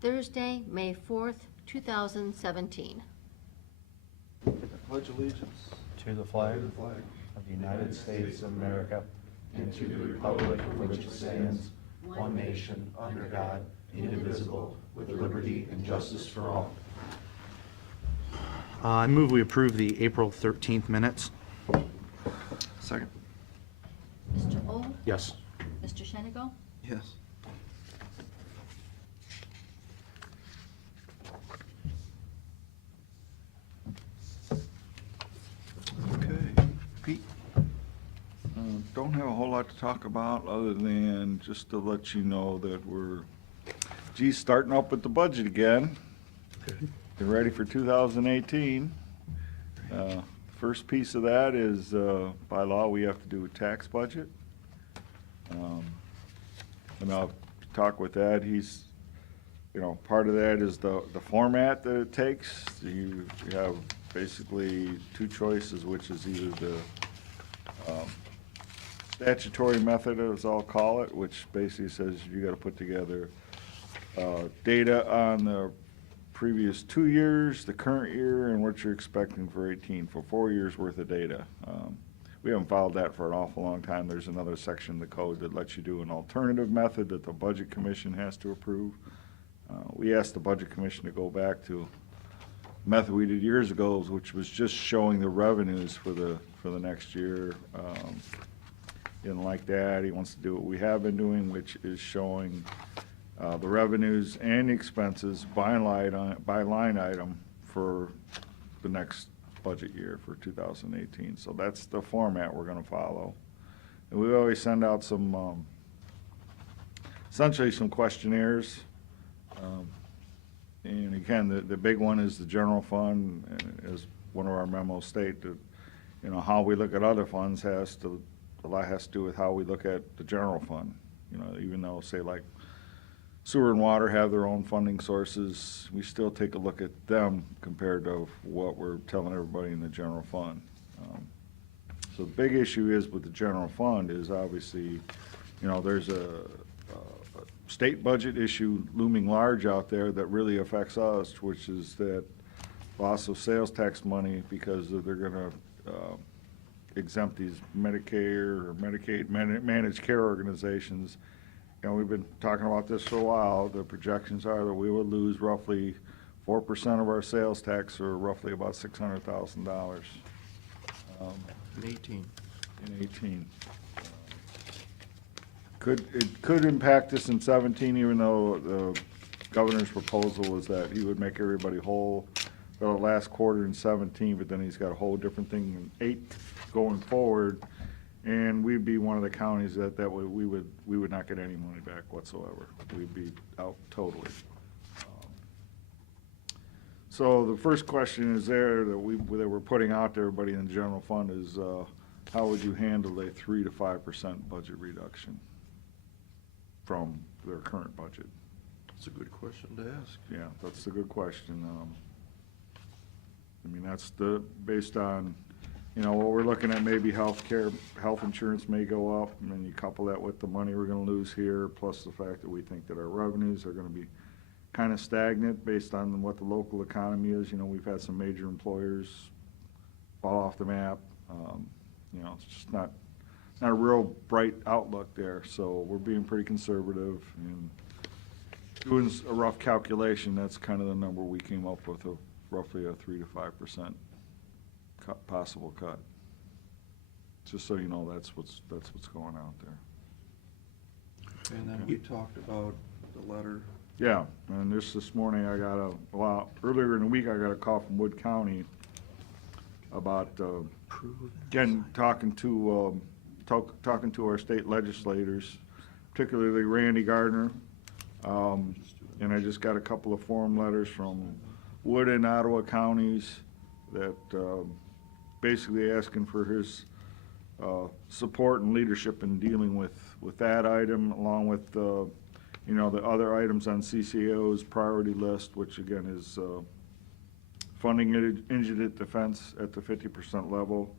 Thursday, May 4th, 2017. I pledge allegiance To the flag to the flag of the United States of America and to the republic for which it stands, one nation, under God, indivisible, with liberty and justice for all. I move we approve the April 13th minutes. Second. Mr. O, Yes. Mr. Shenigo, Yes. Okay, Pete. Don't have a whole lot to talk about other than just to let you know that we're, starting up with the budget again. Get ready for 2018. First piece of that is, by law, we have to do a tax budget. And I'll talk with Ed. He's, part of that is the format that it takes. You have basically two choices, which is either the statutory method, as I'll call it, which basically says you got to put together data on the previous 2 years, the current year, and what you're expecting for 18, for 4 years worth of data. We haven't followed that for an awful long time. There's another section of the code that lets you do an alternative method that the Budget Commission has to approve. We asked the Budget Commission to go back to a method we did years ago, which was just showing the revenues for the next year. Didn't like that. He wants to do what we have been doing, which is showing the revenues and expenses by line item for the next budget year for 2018. So that's the format we're going to follow. And we always send out some, essentially some questionnaires. And again, the big one is the general fund, as one of our memos state that, how we look at other funds a lot has to do with how we look at the general fund. Even though, say, like sewer and water have their own funding sources, we still take a look at them compared to what we're telling everybody in the general fund. So the big issue is with the general fund is obviously, there's a state budget issue looming large out there that really affects us, which is that loss of sales tax money because they're going to exempt these Medicare or Medicaid managed care organizations. We've been talking about this for a while. The projections are that we will lose roughly 4% of our sales tax, or roughly about $600,000. In 18. In 18. It could impact us in 17, even though the governor's proposal was that he would make everybody whole for the last quarter in 17, but then he's got a whole different thing in 8 going forward, and we'd be one of the counties that we would not get any money back whatsoever. We'd be out totally. So the first question is there that we're putting out to everybody in the general fund is, how would you handle a 3 to 5% budget reduction from their current budget? That's a good question to ask. Yeah, that's a good question. That's based on, what we're looking at, maybe health insurance may go up, and then you couple that with the money we're gonna lose here, plus the fact that we think that our revenues are gonna be kind of stagnant based on what the local economy is. We've had some major employers fall off the map. It's just not a real bright outlook there, so we're being pretty conservative and doing a rough calculation. That's kind of the number we came up with, of roughly a 3 to 5% possible cut. Just so you know, that's what's going out there. And then we talked about the letter. Yeah, and this morning earlier in the week I got a call from Wood County about again talking to our state legislators, particularly Randy Gardner, and I just got a couple of form letters from Wood and Ottawa counties that basically asking for his support and leadership in dealing with that item, along with the other items on CCAO's priority list, which again is funding indigent defense at the 50% level,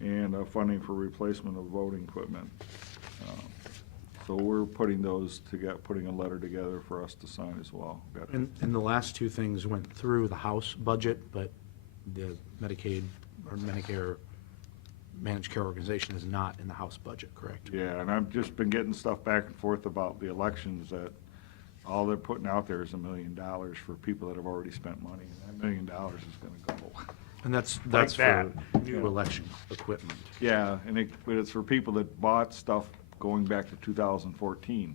and funding for replacement of voting equipment. So we're putting putting a letter together for us to sign as well. And the last two things went through the House budget, but the Medicaid or Medicare managed care organization is not in the House budget, correct? Yeah, and I've just been getting stuff back and forth about the elections, that all they're putting out there is $1 million for people that have already spent money. And that $1 million is gonna go. And that's Like for that, new yeah. election equipment. Yeah, but it's for people that bought stuff going back to 2014.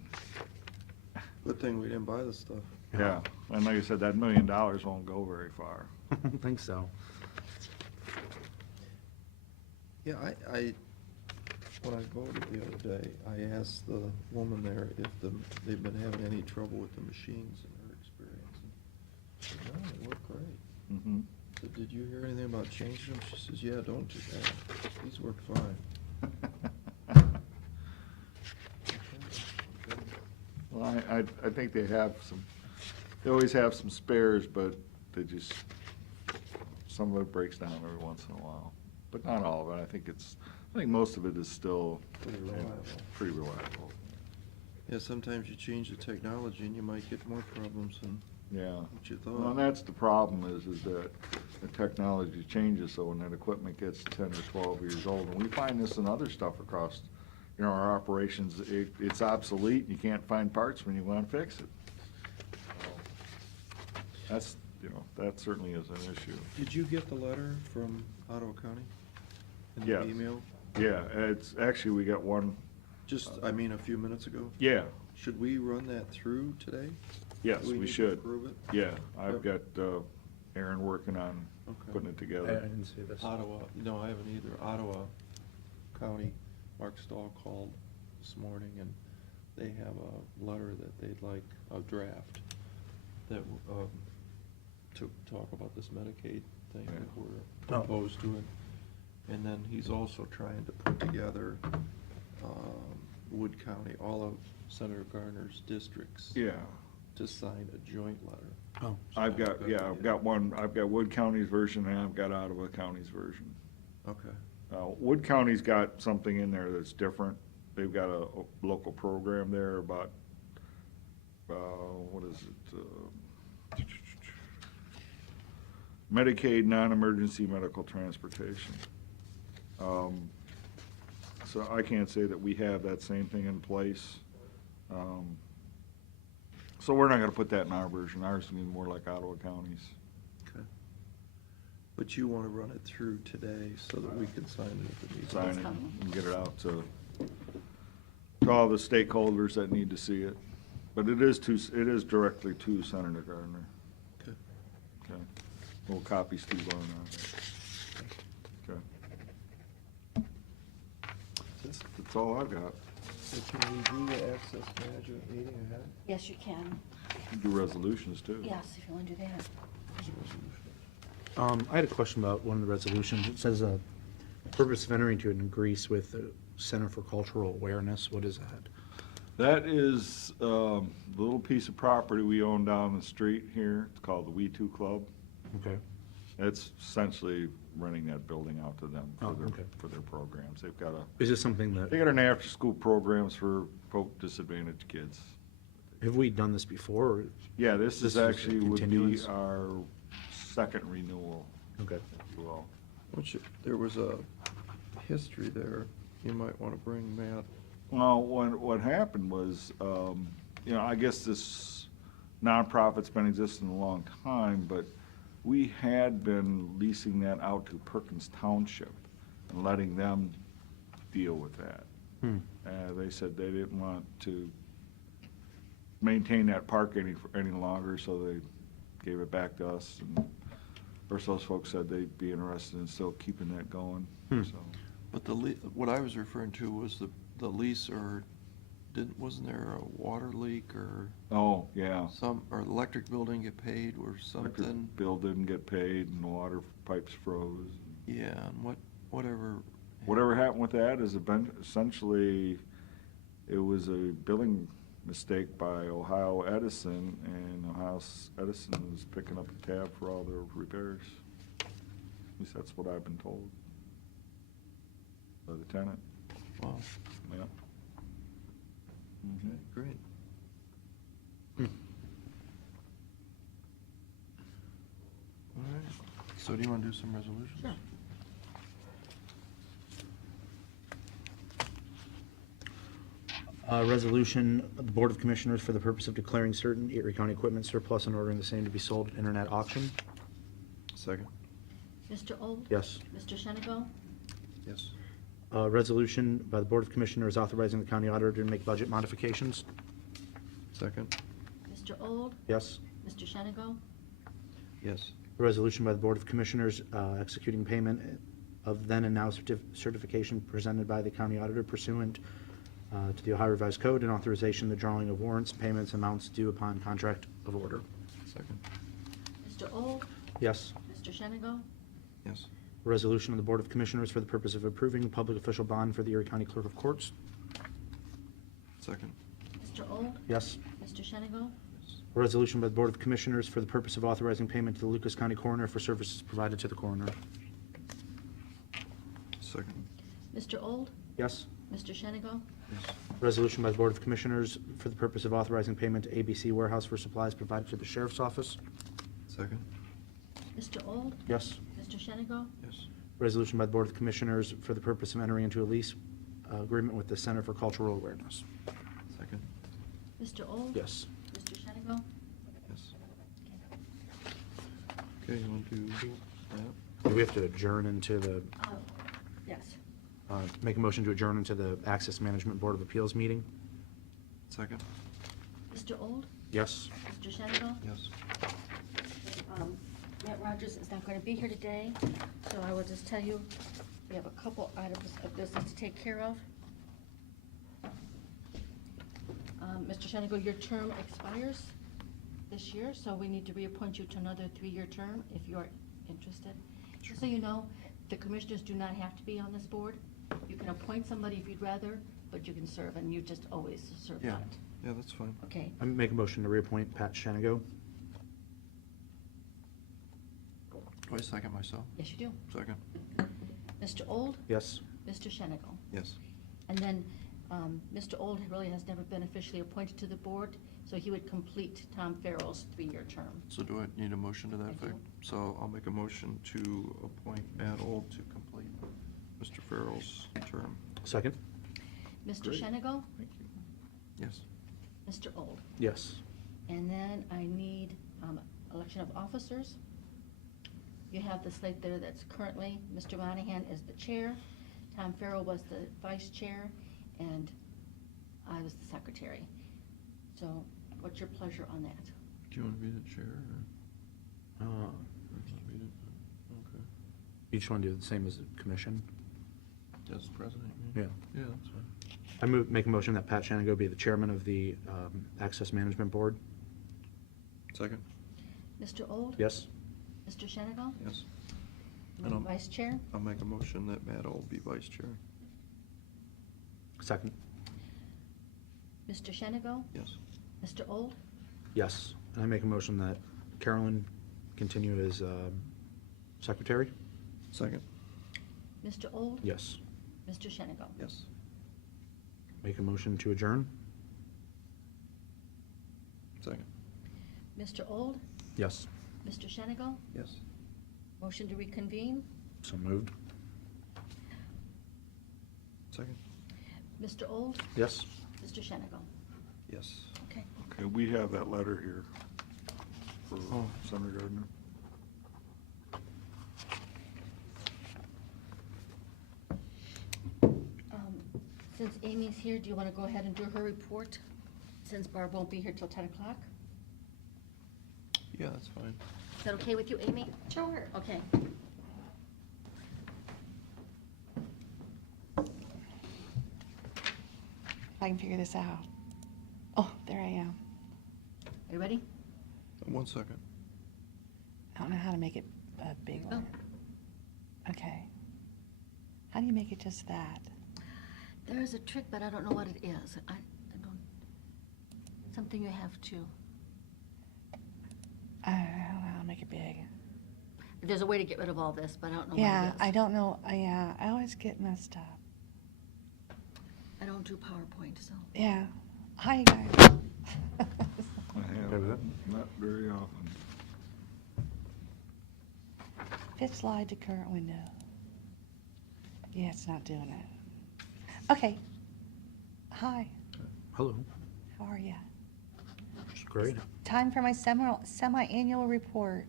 Good thing we didn't buy this stuff. Yeah, and like I said, that $1 million won't go very far. I don't think so. Yeah, when I voted the other day, I asked the woman there if they've been having any trouble with the machines in her experience. And she said, no, they work great. Mhm. I said, did you hear anything about changing them? She says, yeah, don't do that. These work fine. Well, I think they always have some spares, but some of it breaks down every once in a while. But not all of it. I think most of it is still Pretty reliable. pretty reliable. Yeah, sometimes you change the technology and you might get more problems than Yeah. what you Well, thought. and that's the problem is that the technology changes, so when that equipment gets 10 or 12 years old, and we find this in other stuff across, our operations, it's obsolete, you can't find parts when you want to fix it. So that certainly is an issue. Did you get the letter from Ottawa County? In Yes. the email? Yeah, we got one, Just, a few minutes ago? yeah, Should we run that through today? yes, Do we need to should. approve it? Yeah, I've got Aaron working on Okay. putting it I together. didn't see this. Ottawa, no, I haven't either. Ottawa County, Mark Stahl called this morning, and they have a letter that they'd like, a draft, that, to talk about this Medicaid thing that Yeah. we're opposed to it. And then he's also trying to put together, Wood County, all of Senator Garner's districts. Yeah, To sign a joint letter. Oh, I've got Wood County's version and I've got Ottawa County's version. Okay. Wood County's got something in there that's different. They've got a local program there about, what is it? Medicaid non-emergency medical transportation. So I can't say that we have that same thing in place. So we're not gonna put that in our version. Ours is gonna be more like Ottawa County's. Okay. But you wanna run it through today so that we can sign it at the meeting? Sign it and get it out to all the stakeholders that need to see it. But it is directly to Senator Gardner. Okay. Okay. We'll copy Steve on that. Okay. That's all I've got. So can we do the access management meeting ahead? Yes, you can. Do resolutions too. Yes, if you want to do that. There's a resolution. I had a question about one of the resolutions. It says, purpose of entering into an agreement with the Center for Cultural Awareness. What is that? That is a little piece of property we own down the street here. It's called the We Two Club. Okay. It's essentially renting that building out to them Oh, okay. for their programs. They've got Is this something they that, got an after-school programs for quote disadvantaged kids. have we done this before? Or- Yeah, this This is is a actually would be continuance? our second renewal, Okay. if you will. There was a history there. You might wanna bring Matt. Well, what happened was, I guess this nonprofit's been existing a long time, but we had been leasing that out to Perkins Township and letting them deal with that. They said they didn't want to maintain that park any longer, so they gave it back to us. And of course, those folks said they'd be interested in still keeping that going, so. But what I was referring to was the lease, or wasn't there a water leak or Oh, yeah. or the electric bill didn't get paid or something? Electric bill didn't get paid and the water pipes froze. Yeah, and whatever. Whatever happened with that is essentially, it was a billing mistake by Ohio Edison, and Ohio Edison was picking up the tab for all their repairs. At least that's what I've been told by the tenant. Wow. Yeah. Okay, great. All right, so do you want to do some resolutions? Sure. Resolution of the Board of Commissioners for the purpose of declaring certain Erie County equipment surplus and ordering the same to be sold at internet auction. Second. Mr. Old? Yes. Mr. Shenigo? Yes. Resolution by the Board of Commissioners authorizing the county auditor to make budget modifications. Second. Mr. Old? Yes. Mr. Shenigo? Yes. A resolution by the Board of Commissioners executing payment of then and now certification presented by the county auditor pursuant to the Ohio Revised Code and authorization the drawing of warrants, payments, amounts due upon contract of order. Second. Mr. Old? Yes. Mr. Shenigo? Yes. A resolution of the Board of Commissioners for the purpose of approving the public official bond for the Erie County Clerk of Courts. Second. Mr. Old? Yes. Mr. Shenigo? Yes. A resolution by the Board of Commissioners for the purpose of authorizing payment to the Lucas County Coroner for services provided to the coroner. Second. Mr. Old? Yes. Mr. Shenigo? Yes. Resolution by the Board of Commissioners for the purpose of authorizing payment to ABC Warehouse for supplies provided to the Sheriff's Office. Second. Mr. Old? Yes. Mr. Shenigo? Yes. Resolution by the Board of Commissioners for the purpose of entering into a lease agreement with the Center for Cultural Awareness. Second. Mr. Old? Yes. Mr. Shenigo? Yes. Okay, you want to do that? Do we have to adjourn into the, Yes. make a motion to adjourn into the Access Management Board of Appeals meeting? Second. Mr. Old? Yes. Mr. Shenigo? Yes. Matt Rogers is not going to be here today, so I will just tell you, we have a couple items of business to take care of. Mr. Shenigo, your term expires this year, so we need to reappoint you to another 3-year term if you are interested. Just so you know, the commissioners do not have to be on this board. You can appoint somebody if you'd rather, but you can serve, and you just always serve Yeah. on it. Yeah, that's fine. Okay. I make a motion to reappoint Pat Shenigo. Do I second myself? Yes, you do. Second. Mr. Old? Yes. Mr. Shenigo? Yes. And then, Mr. Old really has never been officially appointed to the board, so he would complete Tom Farrell's 3-year term. So do I need a motion to that I do. effect? So I'll make a motion to appoint Matt Old to complete Mr. Farrell's term. Second? Mr. Great. Shenigo? Thank you. Yes. Mr. Old? Yes. And then I need election of officers. You have the slate there that's currently, Mr. Monahan is the chair, Tom Farrell was the vice chair, and I was the secretary. So what's your pleasure on that? Do you want to be the chair or? Uh, or not be the- Okay. Each one do the same as the commission? As president, you mean? Yeah. Yeah, that's fine. I make a motion that Pat Shenigo be the chairman of the Access Management Board. Second? Mr. Old? Yes. Mr. Shenigo? Yes. And And I'll- vice chair? I'll make a motion that Matt Old be vice chair. Second? Mr. Shenigo? Yes. Mr. Old? Yes. And I make a motion that Carolyn continue as secretary. Second? Mr. Old? Yes. Mr. Shenigo? Yes. Make a motion to adjourn. Second? Mr. Old? Yes. Mr. Shenigo? Yes. Motion to reconvene? So moved. Second? Mr. Old? Yes. Mr. Shenigo? Yes. Okay. Okay, we have that letter here for Oh. Senator Gardner. Since Amy's here, do you want to go ahead and do her report? Since Barb won't be here till 10 o'clock? Yeah, that's fine. Is that okay with you, Amy? Sure. Okay. If I can figure this out. Oh, there I am. Are you ready? 1 second. I don't know how to make it a big Oh. one. Okay. How do you make it just that? There is a trick, but I don't know what it is. I don't, something you have to, I don't know how to make it big. there's a way to get rid of all this, but I don't know what Yeah, it is. I don't know. Yeah, I always get messed up. I don't do PowerPoint, so. Yeah, Hi, guys. I Okay with have, it? not very often. Fit slide to current window. Yeah, it's not doing it. Okay. Hi, Hello. how are you? It's great. Time for my semi-annual report.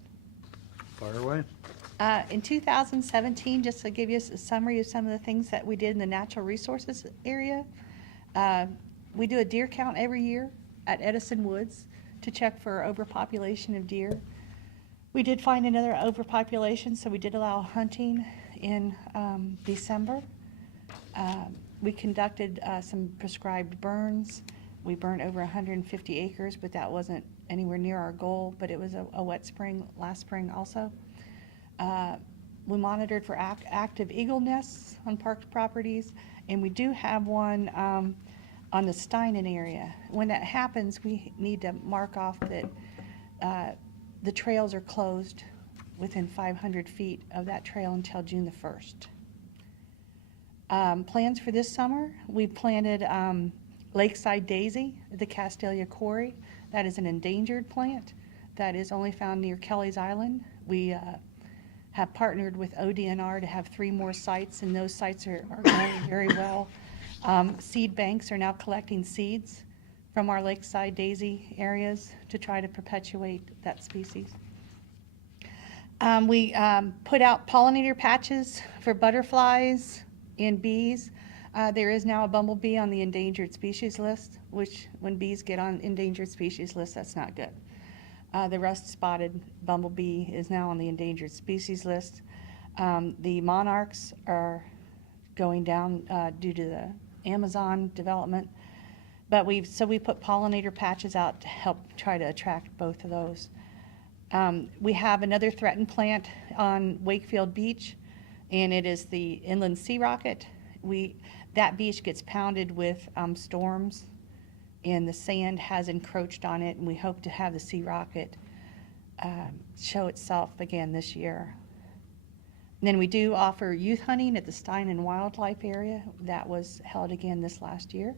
Fire away. In 2017, just to give you a summary of some of the things that we did in the natural resources area, we do a deer count every year at Edison Woods to check for overpopulation of deer. We did find another overpopulation, so we did allow hunting in December. We conducted some prescribed burns. We burned over 150 acres, but that wasn't anywhere near our goal, but it was a wet spring last spring also. We monitored for active eagle nests on park properties, and we do have one on the Steinen area. When that happens, we need to mark off that the trails are closed within 500 feet of that trail until June the 1st. Plans for this summer, we planted Lakeside Daisy at the Castelia Quarry. That is an endangered plant that is only found near Kelly's Island. We have partnered with ODNR to have 3 more sites, and those sites are going very well. Seed banks are now collecting seeds from our Lakeside Daisy areas to try to perpetuate that species. We put out pollinator patches for butterflies and bees. There is now a bumblebee on the endangered species list, which when bees get on endangered species list, that's not good. The rust-spotted bumblebee is now on the endangered species list. The monarchs are going down due to the Amazon development. But we put pollinator patches out to help try to attract both of those. We have another threatened plant on Wakefield Beach, and it is the inland sea rocket. That beach gets pounded with storms, and the sand has encroached on it, and we hope to have the sea rocket show itself again this year. And then we do offer youth hunting at the Steinen Wildlife Area. That was held again this last year.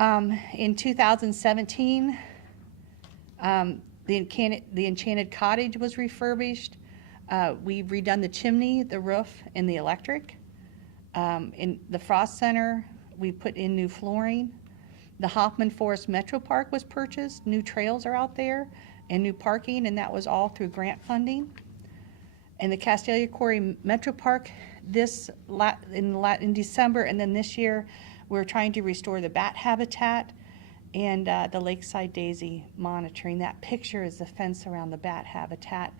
In 2017, the Enchanted Cottage was refurbished. We've redone the chimney, the roof, and the electric. In the Frost Center, we put in new flooring. The Hoffman Forest Metro Park was purchased. New trails are out there and new parking, and that was all through grant funding. In the Castelia Quarry Metro Park, in December, and then this year, we're trying to restore the bat habitat and the Lakeside Daisy monitoring. That picture is the fence around the bat habitat.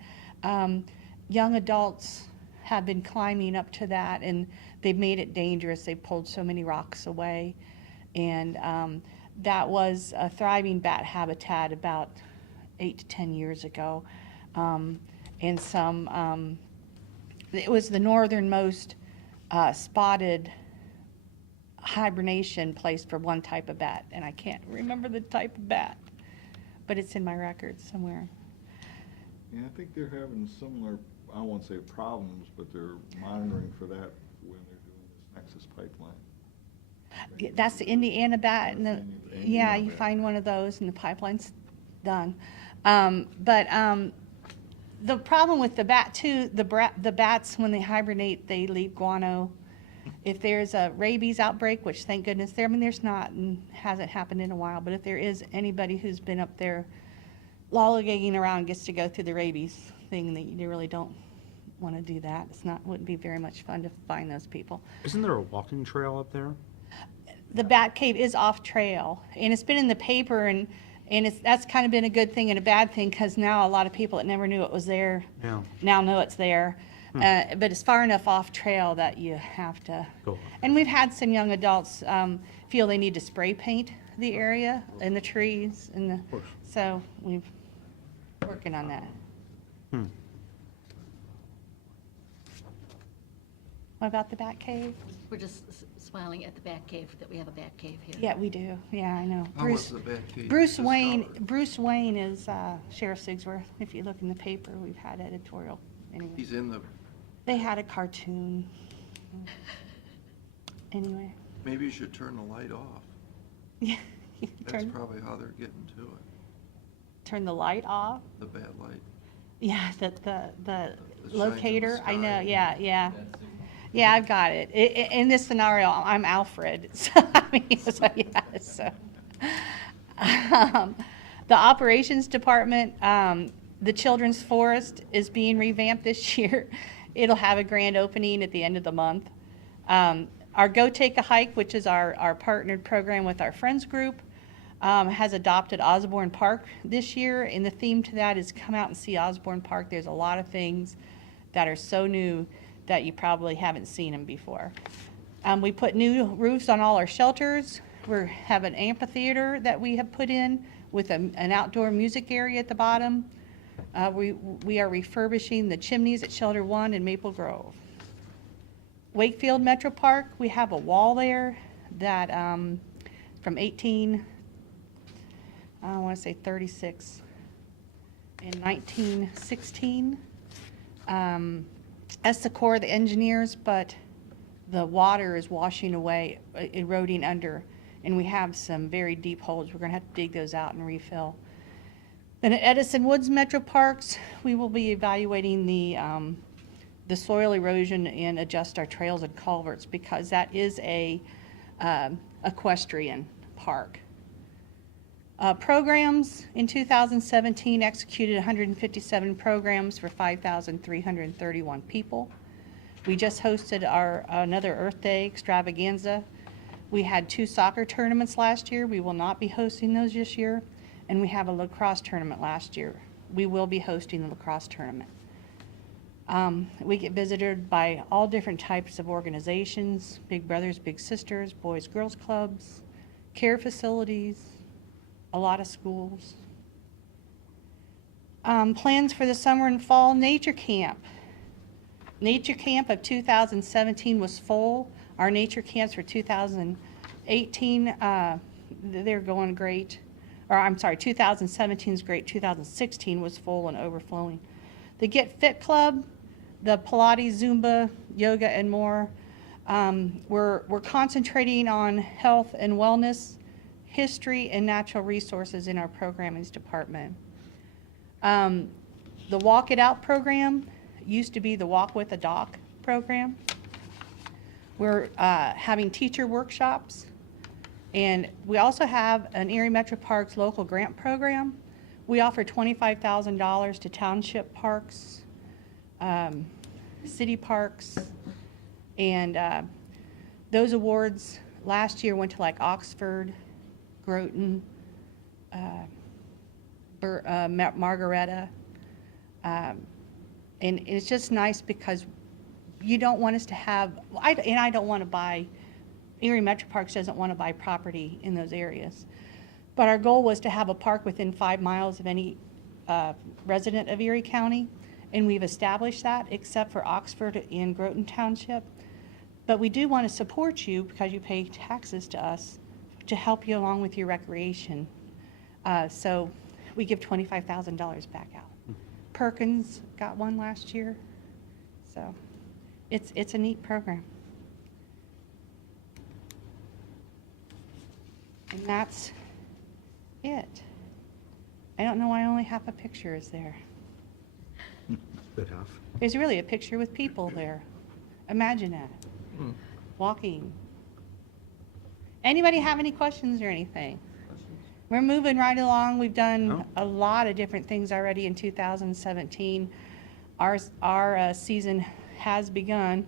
Young adults have been climbing up to that, and they've made it dangerous. They've pulled so many rocks away. And that was a thriving bat habitat about 8 to 10 years ago. And it was the northernmost spotted hibernation place for one type of bat, and I can't remember the type of bat, but it's in my records somewhere. Yeah, I think they're having similar, I won't say problems, but they're monitoring for that when they're doing this Nexus pipeline. That's the Indiana bat, and That's the Indiana yeah, you bat. find one of those, and the pipeline's done. The problem with the bat too, the bats when they hibernate, they leave guano. If there's a rabies outbreak, which thank goodness there's not and hasn't happened in a while, but if there is anybody who's been up there lollygagging around gets to go through the rabies thing, that you really don't want to do that. Wouldn't be very much fun to find those people. Isn't there a walking trail up there? The bat cave is off trail, and it's been in the paper, and that's kind of been a good thing and a bad thing, because now a lot of people that never knew it was there Yeah. now know it's there. But it's far enough off trail that you have to. Go. And we've had some young adults feel they need to spray paint the area and the trees, so we're working on that. What about the bat cave? We're just smiling at the Bat Cave, that we have a Bat Cave here. Yeah, we do. Yeah, I know. How was the Bat Cave Bruce discovered? Wayne is Sheriff Sigsworth. If you look in the paper, we've had editorial. Anyway, He's in the, they had a cartoon. Anyway, maybe you should turn the light off. That's Turn, probably how they're getting to it, turn the light off. the bad light. Yeah, the shines in the locator, I know, sky. yeah, yeah. Yeah, I've got it. In this scenario, I'm Alfred, so, I mean, so, yeah, so. The operations department, the Children's Forest is being revamped this year. It'll have a grand opening at the end of the month. Our Go Take a Hike, which is our partnered program with our Friends Group, has adopted Osborne Park this year, and the theme to that is come out and see Osborne Park. There's a lot of things that are so new that you probably haven't seen them before. We put new roofs on all our shelters. We have an amphitheater that we have put in with an outdoor music area at the bottom. We are refurbishing the chimneys at Shelter 1 in Maple Grove. Wakefield Metro Park, we have a wall there that from 36 in 1916. Escor, the engineers, but the water is washing away, eroding under, and we have some very deep holes. We're going to have to dig those out and refill. Then at Edison Woods Metro Parks, we will be evaluating the soil erosion and adjust our trails and culverts because that is a equestrian park. Programs in 2017 executed 157 programs for 5,331 people. We just hosted another Earth Day extravaganza. We had 2 soccer tournaments last year. We will not be hosting those this year. And we have a lacrosse tournament last year. We will be hosting the lacrosse tournament. We get visited by all different types of organizations, Big Brothers, Big Sisters, Boys, Girls Clubs, care facilities, a lot of schools. Plans for the summer and fall, Nature Camp. Nature Camp of 2017 was full. Our nature camps for 2018, they're going great. Or I'm sorry, 2017 is great. 2016 was full and overflowing. The Get Fit Club, the Pilates, Zumba, yoga, and more. We're concentrating on health and wellness, history, and natural resources in our programming department. The Walk It Out program used to be the Walk with a Doc program. We're having teacher workshops, and we also have an Erie Metro Parks local grant program. We offer $25,000 to township parks, city parks, and those awards last year went to like Oxford, Groton, Margaretta, and it's just nice because you don't want us to have, and I don't want to buy, Erie Metro Parks doesn't want to buy property in those areas. But our goal was to have a park within 5 miles of any resident of Erie County, and we've established that except for Oxford and Groton Township. But we do want to support you because you pay taxes to us to help you along with your recreation. So we give $25,000 back out. Perkins got one last year. So it's a neat program. And that's it. I don't know why only half a picture is there. Good half. There's really a picture with people there. Imagine that. Walking. Anybody have any questions or anything? We're moving right along. We've done No. a lot of different things already in 2017. Our season has begun.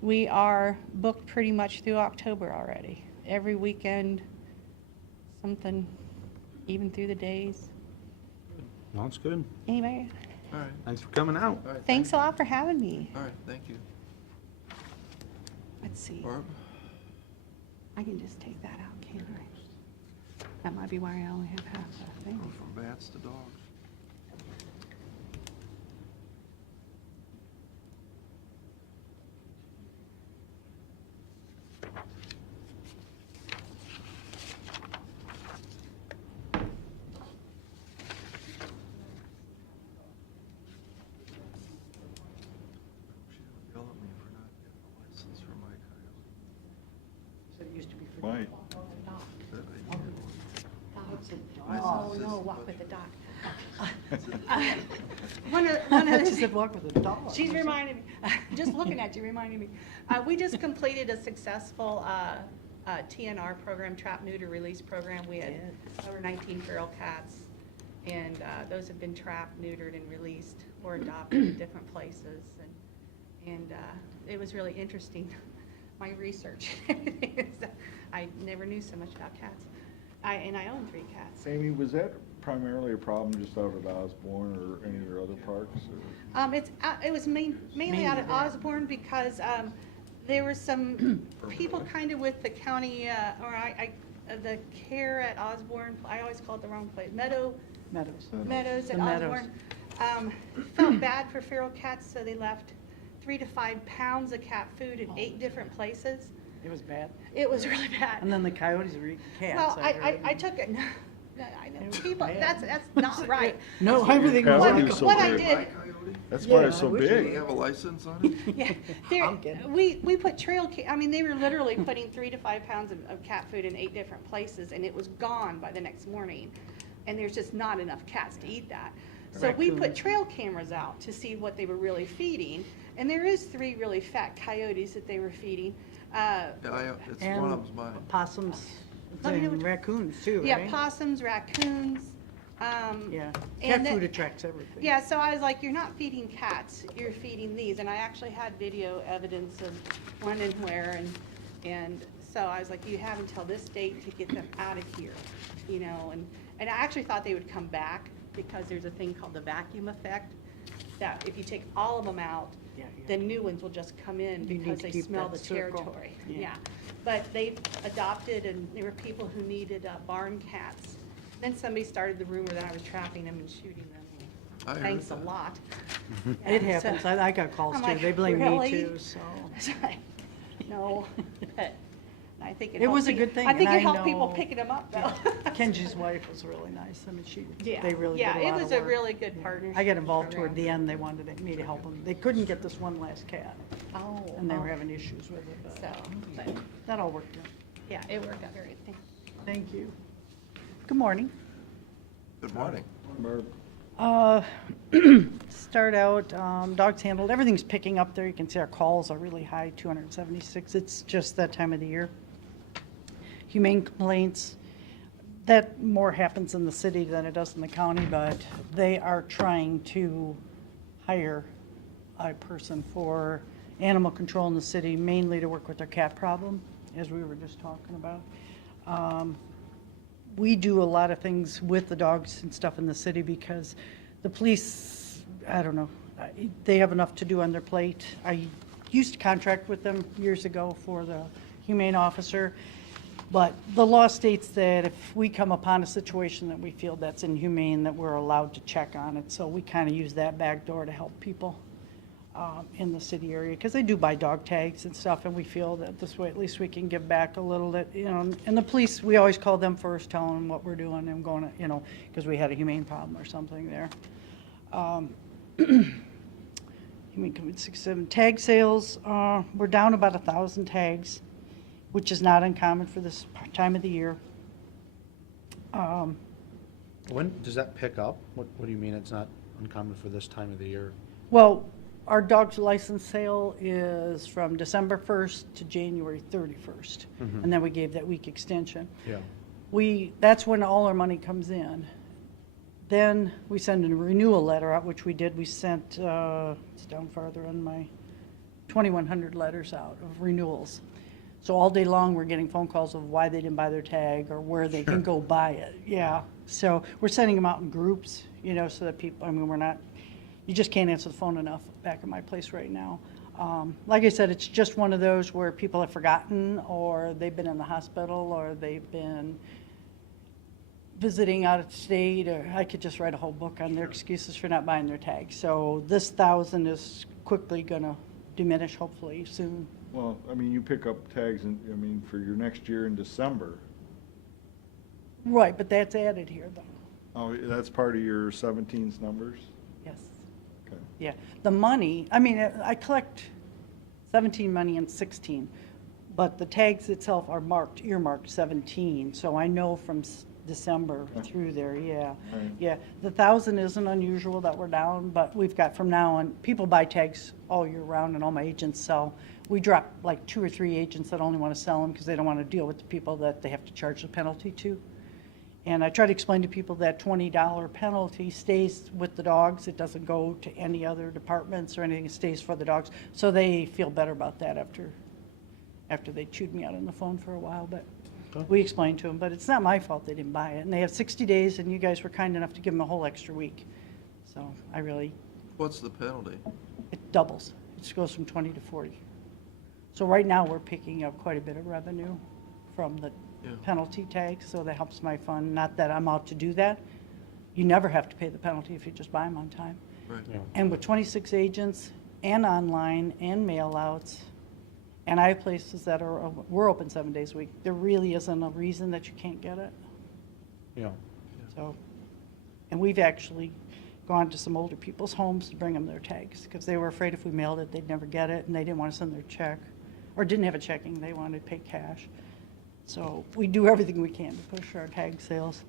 We are booked pretty much through October already. Every weekend, something, even through the days. Well, that's good. Anybody? All right, Thanks for coming out. all right. Thanks a thank lot for having me. you. All right, thank you. Let's see. Barb? I can just take that out, can't I? That might be why I only have half the thing. Go from bats to dogs. She would yell at me for not getting a license for my car. So you used to be for Right. Oh, no, walk with the dog. She said, walk with the dog. She's reminding me, just looking at you, reminding me. We just completed a successful TNR program, trap, neuter, release program. We had over 19 feral cats, and those have been trapped, neutered, and released or adopted in different places. And it was really interesting, my research. I never knew so much about cats. And I own 3 cats. Amy, was that primarily a problem just out at Osborne or any of your other parks? or- It was mainly out of Osborne because there were some people kind of with the county, the care at Osborne, I always call it the wrong place, Meadows at The Meadows. Osborne. Felt bad for feral cats, so they left 3 to 5 pounds of cat food in 8 different places. It was bad. It was really bad. And then the coyotes were eating cats. Well, I heard. took it, I know, It was people, bad. that's not right. No, everything was. Coyotes like- so What I big. did, That's why Yeah, it's so I wish big. have a license on it? yeah, I'm kidding. we put I mean, they were literally putting 3 to 5 pounds of cat food in 8 different places, and it was gone by the next morning. And there's just not enough cats to eat that. So we put Raccoons. trail cameras out to see what they were really feeding, and there is 3 really fat coyotes that they were feeding. Yeah, it's one And of them's mine. possums Let me know and what- raccoons too, Yeah, right? possums, raccoons. Yeah, and cat then- food attracts everything. Yeah, so I was like, you're not feeding cats, you're feeding these. And I actually had video evidence of when and where, and so I was like, you have until this date to get them out of here, you know, and I actually thought they would come back because there's a thing called the vacuum effect, that if you take all of them out, Yeah, yeah. then new ones will just come in You need because to they keep smell that the circle. territory. Yeah. Yeah, but they've adopted, and there were people who needed barn cats. Then somebody started the rumor that I was trapping them and shooting them. I heard Thanks a that. lot. It Yeah, so- happens. I got calls I'm too. like, They blame me "Really?" too, so. It's like, no, but I think it It was a helped good thing, I think and it I helped people know- picking them up though. Kenji's wife was really nice. I mean, Yeah, they really did a yeah, lot it of was a work. really good partnership. I got involved toward program. the end. They wanted me to help them. They couldn't get this one last cat, Oh. and they were oh. having issues with it, but So, but, that all worked out. yeah, it worked out very good. Thank you. Good morning. Good morning. Start out, dogs handled, everything's picking up there. You can see our calls are really high, 276. It's just that time of the year. Humane complaints, that more happens in the city than it does in the county, but they are trying to hire a person for animal control in the city, mainly to work with their cat problem, as we were just talking about. We do a lot of things with the dogs and stuff in the city because the police, I don't know, they have enough to do on their plate. I used to contract with them years ago for the humane officer, but the law states that if we come upon a situation that we feel that's inhumane, that we're allowed to check on it. So we kind of use that back door to help people in the city area, because they do buy dog tags and stuff, and we feel that this way at least we can give back a little bit, you know. And the police, we always call them first, tell them what we're doing and going to, you know, because we had a humane problem or something there. Humane Committee 6-7 tag sales, we're down about 1,000 tags, which is not uncommon for this time of the year. When does that pick up? What do you mean it's not uncommon for this time of the year? Well, our dog's license sale is from December 1st to January 31st. Mhm. And then we gave that week extension. Yeah. That's when all our money comes in. Then we send a renewal letter out, which we did. We sent, it's down farther on my 2,100 letters out of renewals. So all day long, we're getting phone calls of why they didn't buy their tag or where they can go buy it. Yeah. So we're sending them out in groups, you know, so that people, I mean, we're not, you just can't answer the phone enough back at my place right now. Like I said, it's just one of those where people have forgotten, or they've been in the hospital, or they've been visiting out of state, or I could just write a whole book on their excuses for not buying their tag. So this 1,000 is quickly gonna diminish, hopefully soon. Well, I mean, you pick up tags and, I mean, for your next year in December. Right, but that's added here though. Oh, that's part of your 17's numbers? Yes. Okay. Yeah, the money, I mean, I collect 17 money and 16. But the tags itself are earmarked 17, so I know from December through there, yeah. Right. Yeah, the 1,000 isn't unusual that we're down, but we've got from now on, people buy tags all year round and all my agents sell. We drop like 2 or 3 agents that only want to sell them because they don't want to deal with the people that they have to charge the penalty to. And I try to explain to people that $20 penalty stays with the dogs. It doesn't go to any other departments or anything. It stays for the dogs. So they feel better about that after they chewed me out on the phone for a while. But we explained to them, but it's not my fault they didn't buy it. And they have 60 days, and you guys were kind enough to give them a whole extra week. So I really, What's the penalty? it doubles. It goes from 20 to 40. So right now, we're picking up quite a bit of revenue from the Yeah. penalty tag, so that helps my fund. Not that I'm out to do that. You never have to pay the penalty if you just buy them on time. Right. Yeah. And with 26 agents and online and mail outs, and I have places that we're open 7 days a week, there really isn't a reason that you can't get it. Yeah. So, and we've actually gone to some older people's homes to bring them their tags because they were afraid if we mailed it, they'd never get it, and they didn't want to send their check, or didn't have a checking, they wanted to pay cash. So we do everything we can to push our tag sales.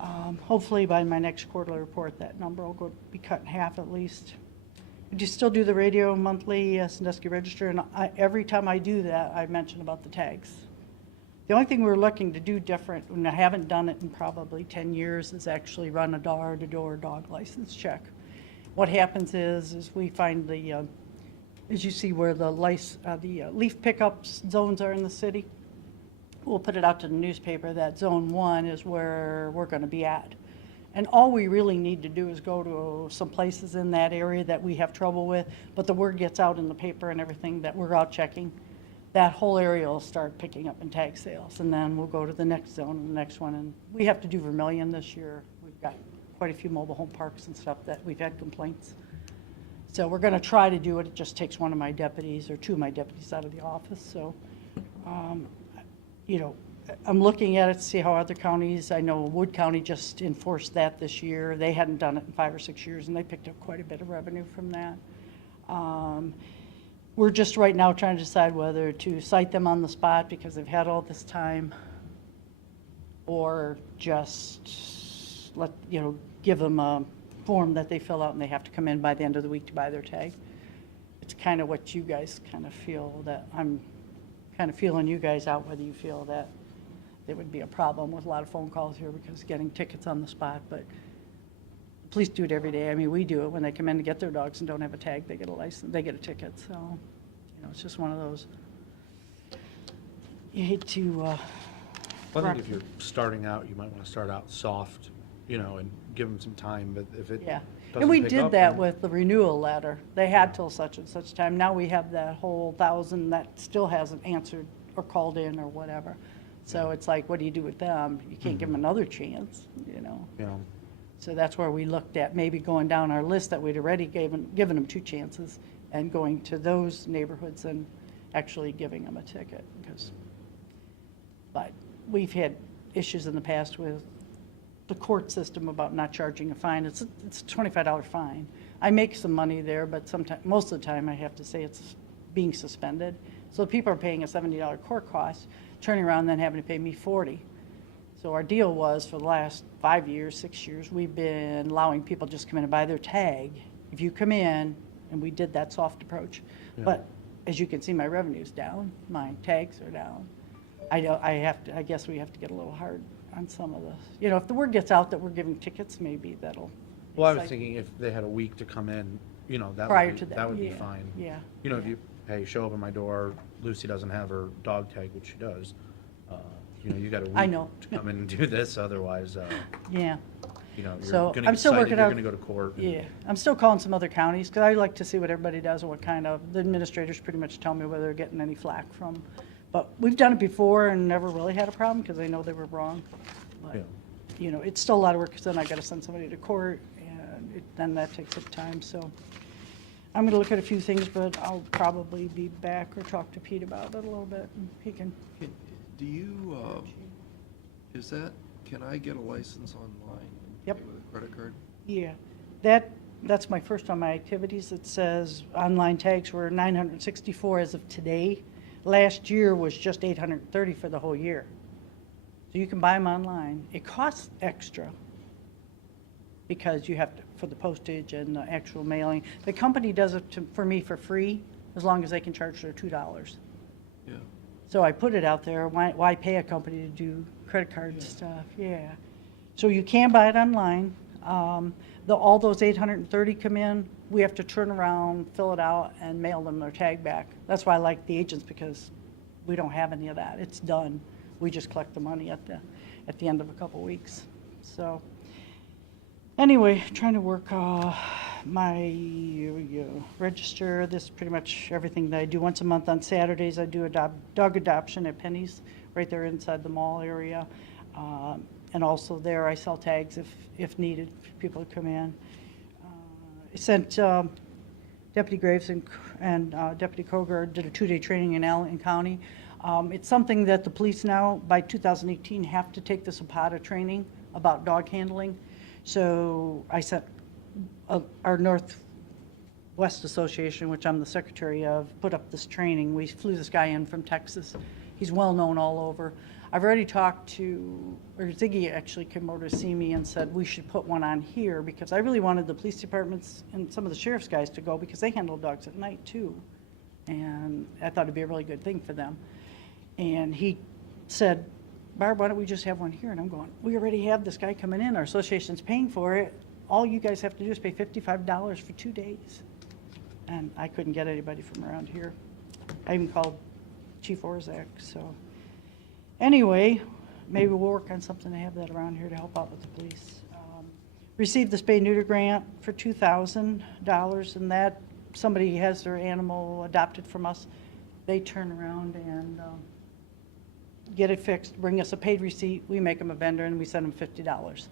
Hopefully by my next quarterly report, that number will be cut in half at least. I do still do the radio monthly Sandusky Register, and every time I do that, I mention about the tags. The only thing we're looking to do different, and I haven't done it in probably 10 years, is actually run a door-to-door dog license check. What happens is we find as you see where the leaf pickup zones are in the city, we'll put it out to the newspaper that Zone 1 is where we're going to be at. And all we really need to do is go to some places in that area that we have trouble with, but the word gets out in the paper and everything that we're out checking. That whole area will start picking up in tag sales, and then we'll go to the next zone and the next one. And we have to do Vermilion this year. We've got quite a few mobile home parks and stuff that we've had complaints. So we're going to try to do it. It just takes one of my deputies or 2 of my deputies out of the office. So, you know, I'm looking at it to see how other counties, I know Wood County just enforced that this year. They hadn't done it in 5 or 6 years, and they picked up quite a bit of revenue from that. We're just right now trying to decide whether to cite them on the spot because they've had all this time, or just give them a form that they fill out and they have to come in by the end of the week to buy their tag. It's kind of what you guys kind of feel, that I'm kind of feeling you guys out, whether you feel that there would be a problem with a lot of phone calls here because getting tickets on the spot, but police do it every day. I mean, we do it when they come in to get their dogs and don't have a tag, they get a license, they get a ticket, so, you know, it's just one of those. You hate to, I think if you're starting out, you might want to start out soft, you know, and give them some time, but if it yeah. doesn't And we pick did up, that then- with the renewal letter. They had till such and such time. Now we have that whole 1,000 that still hasn't answered or called in or whatever. So it's like, what do you do with them? You can't give them another chance, you know? You know, So that's where we looked at maybe going down our list that we'd already given them 2 chances and going to those neighborhoods and actually giving them a ticket. But we've had issues in the past with the court system about not charging a fine. It's a $25 fine. I make some money there, but most of the time I have to say it's being suspended. So people are paying a $70 court cost, turning around and then having to pay me $40. So our deal was for the last 5 years, 6 years, we've been allowing people just come in and buy their tag. If you come in, and we did that soft approach. Yeah. But as you can see, my revenue's down, my tags are down. I guess we have to get a little hard on some of the, you know, if the word gets out that we're giving tickets, maybe that'll. well, I was excite- thinking if they had a week to come in, you know, Prior would to be, that, that would be yeah, fine. yeah, You know, if yeah. you, hey, show up at my door, Lucy doesn't have her dog tag, which she does, you know, you got a I week know. to come in and do this, otherwise, Yeah. you know, you're So, gonna I'm get still cited, working you're out- gonna go to court. and- Yeah, I'm still calling some other counties, because I like to see what everybody does and what kind of, the administrators pretty much tell me whether they're getting any flack from. But we've done it before and never really had a problem, because they know they were wrong. But, Yeah. you know, it's still a lot of work, because then I gotta send somebody to court, and then that takes up time, so. I'm gonna look at a few things, but I'll probably be back or talk to Pete about it a little bit, and he can. Do you, can I get a license online and Yep. pay with a credit card? Yeah, that's my first on my activities. It says online tags were 964 as of today. last year was just 830 for the whole year. So you can buy them online. It costs extra because you have to, for the postage and the actual mailing. The company does it for me for free, as long as they can charge their $2. Yeah. So I put it out there. Why pay a company to do credit card stuff? Yeah. So you can buy it online. All those 830 come in, we have to turn around, fill it out, and mail them their tag back. That's why I like the agents, because we don't have any of that. It's done. We just collect the money at the end of a couple weeks. So anyway, trying to work my register. This is pretty much everything that I do. Once a month on Saturdays, I do a dog adoption at Penny's, right there inside the mall area. And also there, I sell tags if needed, for people to come in. I sent Deputy Graves and Deputy Koger did a 2-day training in Allen County. It's something that the police now, by 2018, have to take the Zapata training about dog handling. So I sent our Northwest Association, which I'm the secretary of, put up this training. We flew this guy in from Texas. He's well known all over. I've already talked to, or Ziggy actually came over to see me and said we should put one on here, because I really wanted the police departments and some of the sheriff's guys to go, because they handle dogs at night too. And I thought it'd be a really good thing for them. And he said, Barb, why don't we just have one here? And I'm going, we already have this guy coming in. Our association's paying for it. All you guys have to do is pay $55 for 2 days. And I couldn't get anybody from around here. I even called Chief Orzak, so. Anyway, maybe we'll work on something to have that around here to help out with the police. Received the spay-neuter grant for $2,000, and that, somebody has their animal adopted from us, they turn around and get it fixed, bring us a paid receipt, we make them a vendor, and we send them $50.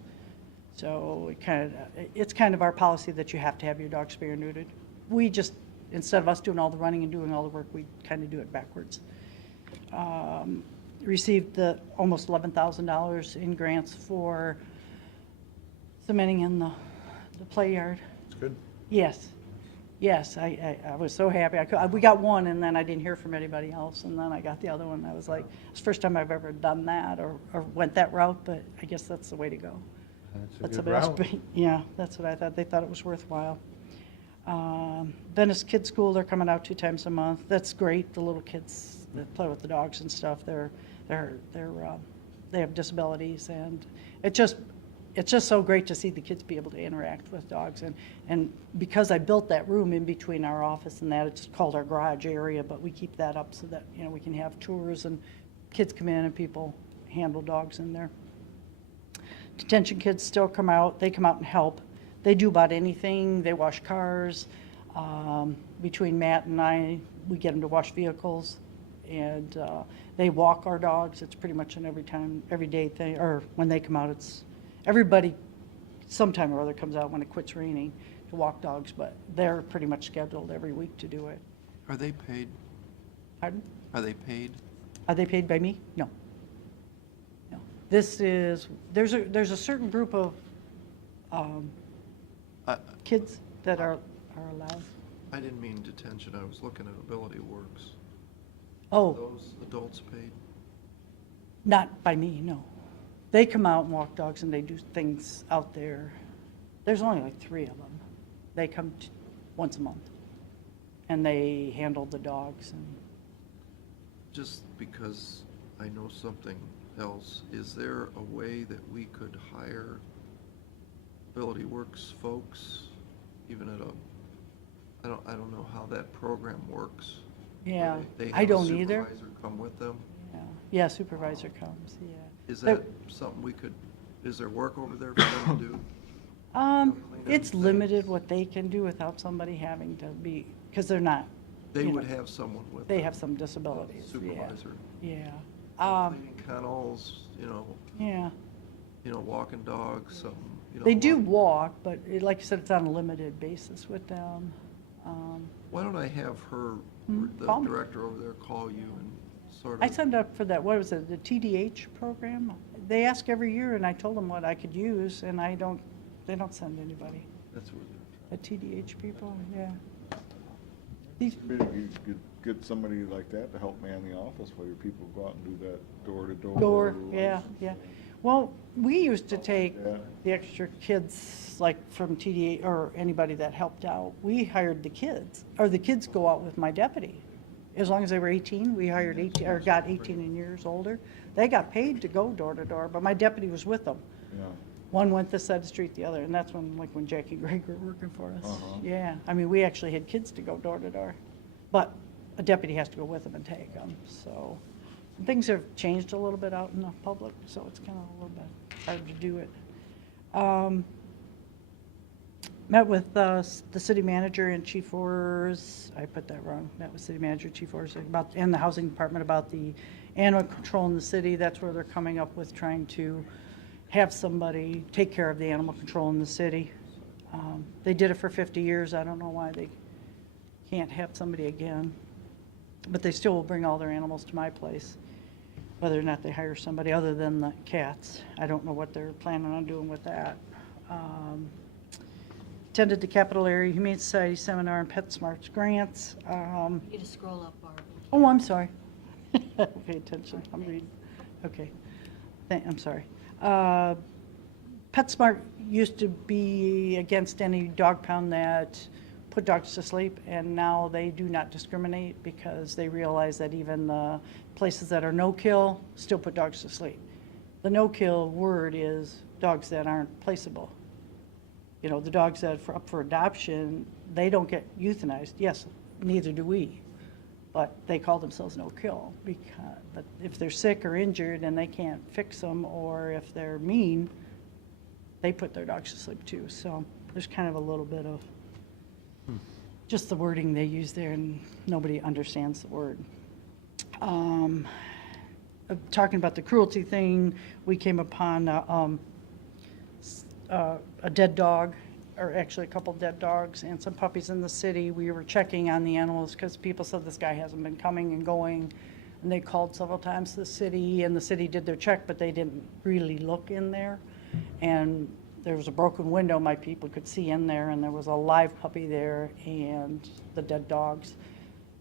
So it's kind of our policy that you have to have your dog spay or neutered. We just, instead of us doing all the running and doing all the work, we kind of do it backwards. Received the almost $11,000 in grants for cementing in the play yard. That's good. Yes, yes, I was so happy. We got one, and then I didn't hear from anybody else, and then I got the other one. I was like, it's the first time I've ever done that or went that route, but I guess that's the way to go. That's a good somebody else route. Yeah, that's what I thought. They thought it was worthwhile. Venice Kids School, they're coming out 2 times a month. That's great. The little kids that play with the dogs and stuff, they have disabilities, and it's just so great to see the kids be able to interact with dogs. And because I built that room in between our office and that, it's called our garage area, but we keep that up so that, we can have tours and kids come in and people handle dogs in there. Detention kids still come out. They come out and help. They do about anything. They wash cars. Between Matt and I, we get them to wash vehicles. And they walk our dogs. It's pretty much an every day thing. Or when they come out, it's everybody sometime or other comes out when it quits raining to walk dogs, but they're pretty much scheduled every week to do it. Are they paid? Pardon? Are they paid? Are they paid by me? No. No. This is, there's a certain group of I kids that are allowed. I didn't mean detention, I was looking at Ability Works. Are Oh, those adults paid? not by me, no. They come out and walk dogs and they do things out there. There's only like 3 of them. They come once a month and they handle the dogs and. Just because I know something else, is there a way that we could hire Ability Works folks, even at I don't know how that program works. Yeah, They I have a don't either. supervisor come with them? Yeah, supervisor comes, yeah. Is There- that something we could, is there work over there for them to do? It's limited what they can do without somebody having to be, because they're not, They you would know, have someone with they them, have some disabilities, yeah. supervisor. Yeah. Cleaning kennels, Yeah. walking dogs, some, They do walk, but like you said, it's on a limited basis with them. Why don't I have her, the Call me. director over there, call you and sort of. I signed up for that, what was it, the TDH program? They ask every year, and I told them what I could use, and they don't send anybody. That's where they're. The TDH people, yeah. Maybe you could get somebody like that to help man the office while your people go out and do that door-to-door. Door, yeah, yeah. Well, we used to Stuff like take that. the extra kids, like from TDA or anybody that helped out. We hired the kids, or the kids go out with my deputy. As long as they were 18, we hired 18, or got 18 and years older. They got paid to go door to door, but my deputy was with them. Yeah. One went this side of the street, the other, and that's when, like, when Jackie and Greg were working for us. Uh-huh. Yeah, I mean, we actually had kids to go door to door, but a deputy has to go with them and take them, so. Things have changed a little bit out in the public, so it's kind of a little bit hard to do it. Met with the city manager and Chief Orrs, I put that wrong, met with city manager, Chief Orrs, about, and the housing department about the animal control in the city. That's where they're coming up with trying to have somebody take care of the animal control in the city. They did it for 50 years. I don't know why they can't have somebody again. But they still will bring all their animals to my place, whether or not they hire somebody other than the cats. I don't know what they're planning on doing with that. Attended the Capital Area Humane Society Seminar and PetSmarts grants. You need to scroll up, Barbie. Oh, I'm sorry. Pay attention, I'm reading. Okay, I'm sorry. PetSmart used to be against any dog pound that put dogs to sleep, and now they do not discriminate because they realize that even the places that are no-kill still put dogs to sleep. The no-kill word is dogs that aren't placeable. You know, the dogs that are up for adoption, they don't get euthanized. Yes, neither do we, but they call themselves no-kill because, but if they're sick or injured and they can't fix them, or if they're mean, they put their dogs to sleep too. So there's kind of a little bit of just the wording they use there, and nobody understands the word. Talking about the cruelty thing, we came upon a dead dog, or actually a couple dead dogs and some puppies in the city. We were checking on the animals because people said this guy hasn't been coming and going, and they called several times to the city, and the city did their check, but they didn't really look in there. And there was a broken window my people could see in there, and there was a live puppy there and the dead dogs.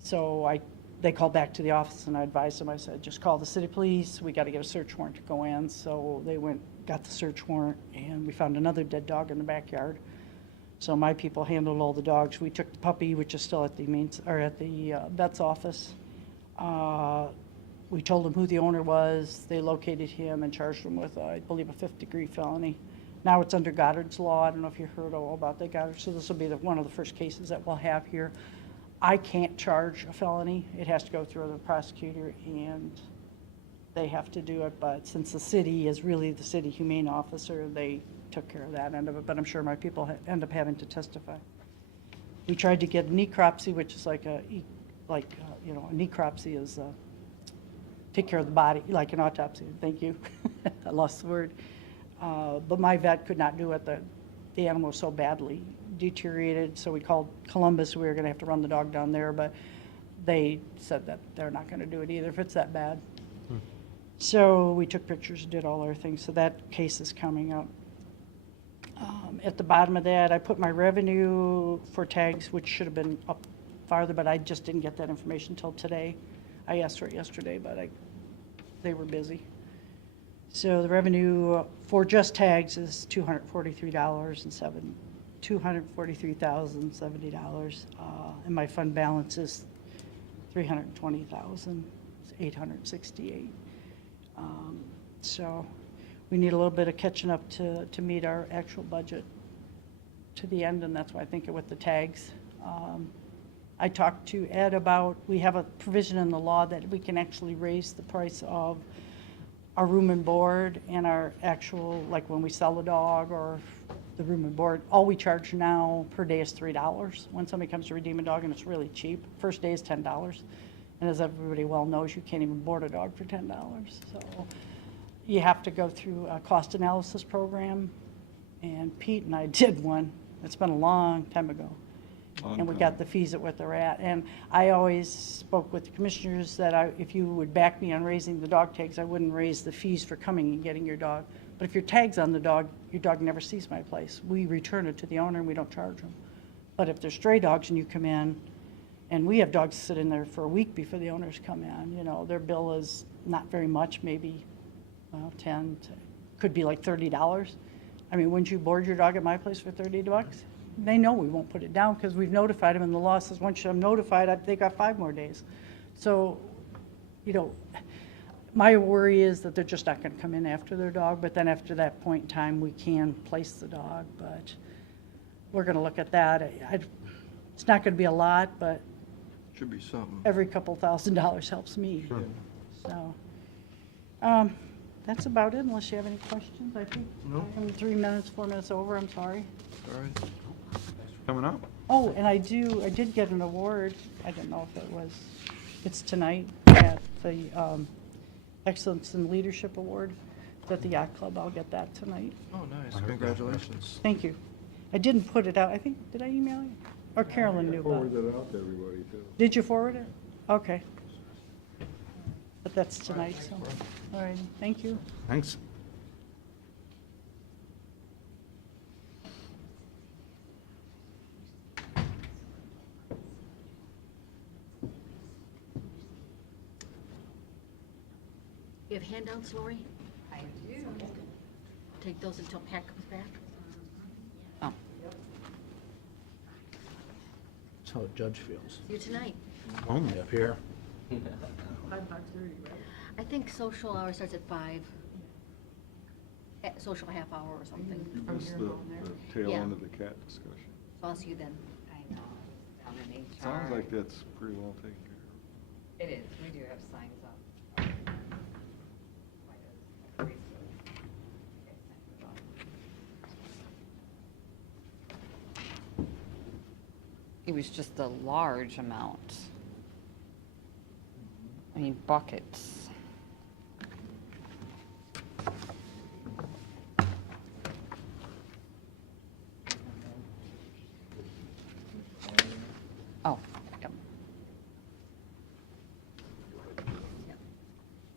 So they called back to the office, and I advised them. I said, just call the city police. We got to get a search warrant to go in. So they went, got the search warrant, and we found another dead dog in the backyard. So my people handled all the dogs. We took the puppy, which is still at the vet's office. We told them who the owner was. They located him and charged him with, I believe, a 5th-degree felony. Now it's under Goddard's law. I don't know if you heard all about the Goddard. So this will be one of the first cases that we'll have here. I can't charge a felony. It has to go through the prosecutor, and they have to do it. But since the city is really the city humane officer, they took care of that end of it. But I'm sure my people end up having to testify. We tried to get a necropsy, which is like a necropsy is take care of the body, like an autopsy. Thank you. I lost the word. But my vet could not do it. The animal was so badly deteriorated, so we called Columbus. We were going to have to run the dog down there, but they said that they're not going to do it either if it's that bad. So we took pictures, did all our things, so that case is coming up. At the bottom of that, I put my revenue for tags, which should have been up farther, but I just didn't get that information until today. I asked for it yesterday, but they were busy. So the revenue for just tags is $243,070, and my fund balance is $320,868. So we need a little bit of catching up to meet our actual budget to the end, and that's why I think with the tags. I talked to Ed about, we have a provision in the law that we can actually raise the price of our room and board and our actual, like when we sell a dog or the room and board. All we charge now per day is $3 when somebody comes to redeem a dog, and it's really cheap. First day is $10. And as everybody well knows, you can't even board a dog for $10. So you have to go through a cost analysis program, and Pete and I did one. It's been a long time ago. And we got the fees at what they're at. And I always spoke with the commissioners that if you would back me on raising the dog tags, I wouldn't raise the fees for coming and getting your dog. But if your tag's on the dog, your dog never sees my place. We return it to the owner and we don't charge them. But if they're stray dogs and you come in, And we have dogs sit in there for a week before the owners come in, you know, their bill is not very much, maybe, well, 10, could be like $30. I mean, wouldn't you board your dog at my place for $30? They know we won't put it down because we've notified them, and the law says once I'm notified, they got 5 more days. So, you know, my worry is that they're just not going to come in after their dog, but then after that point in time, we can place the dog, but we're going to look at that. It's not going to be a lot, but Should be something. every couple $1,000s helps me. Sure. So, that's about it, unless you have any questions, I think. No. I'm 3 minutes, 4 minutes over, I'm sorry. All right. Coming up. Oh, and I did get an award, I don't know if it's tonight at the Excellence in Leadership Award. It's at the Yacht Club, I'll get that tonight. Oh, nice. I heard that. Congratulations. Thank you. I didn't put it out, I think, did I email you? Or Carolyn knew about Forward it? that out to everybody too. Did you forward it? Okay. But that's tonight, so, all right, thank you. Thanks. You have handouts, Lori? I do. Take those until Pat comes back. Oh, That's how a judge feels. See you tonight. Only up here. I think social hour starts at 5. Social half hour or something. You from missed here the on there. the tail Yeah. end of the cat discussion. So I'll see you then. I know, down in HR. Sounds like that's pretty well taken care of. It is, we do have signs up. Quite a race to get signs up. It was just a large amount. I mean, buckets. Oh, yep.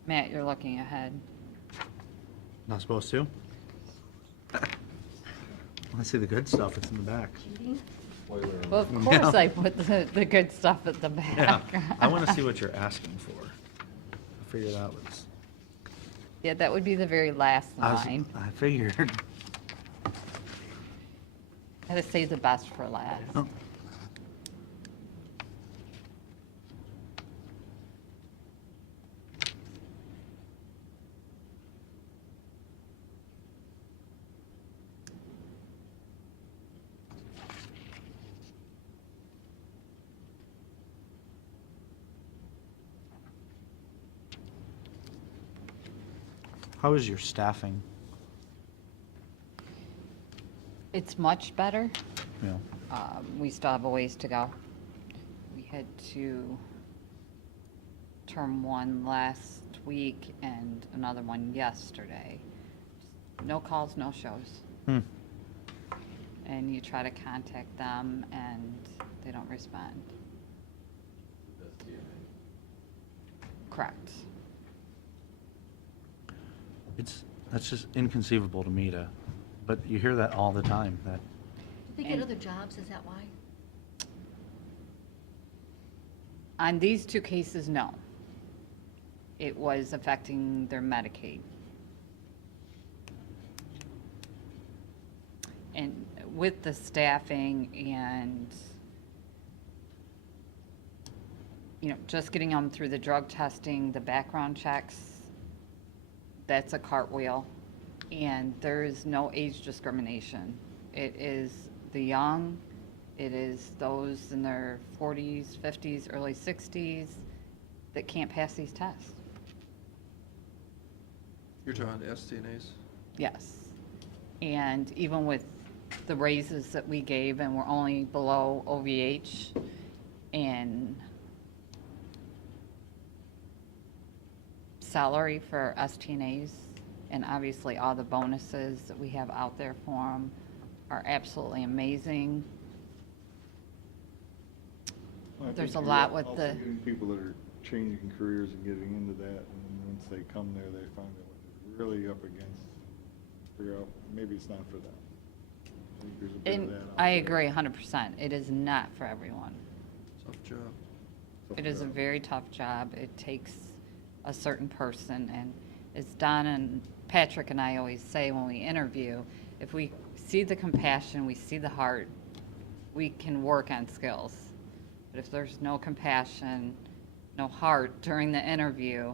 Matt, you're looking ahead. Not supposed to? I see the good stuff, it's in the back. Well, of course I put the good stuff at the Yeah, back. I want to see what you're asking for. I figured that was. Yeah, that would be the very last line. I figured. Had to save the best for last. Oh. How is your staffing? It's much better. Yeah. We still have a ways to go. We had to term one last week and another one yesterday. No calls, no shows. Hmm. And you try to contact them and they don't respond. Correct. That's just inconceivable to me but you hear that all the time, that, Did they get And- other jobs, is that why? On these two cases, no. It was affecting their Medicaid. And with the staffing and, just getting them through the drug testing, the background checks, that's a cartwheel. And there is no age discrimination. It is the young, it is those in their 40s, 50s, early 60s that can't pass these tests. You're talking STNAs? Yes. And even with the raises that we gave, and we're only below OVH in salary for STNAs, and obviously all the bonuses that we have out there for them are absolutely amazing. Well, I There's think a you're lot with also the- getting people that are changing careers and getting into that, and then once they come there, they find out what they're really up against. Figure out, maybe it's not for them. I think there's a bit of And that out I there. agree 100%. It is not for everyone. So Tough job. It is a very tough job. It takes a certain person, and as Don and Patrick and I always say when we interview, if we see the compassion, we see the heart, we can work on skills. But if there's no compassion, no heart during the interview,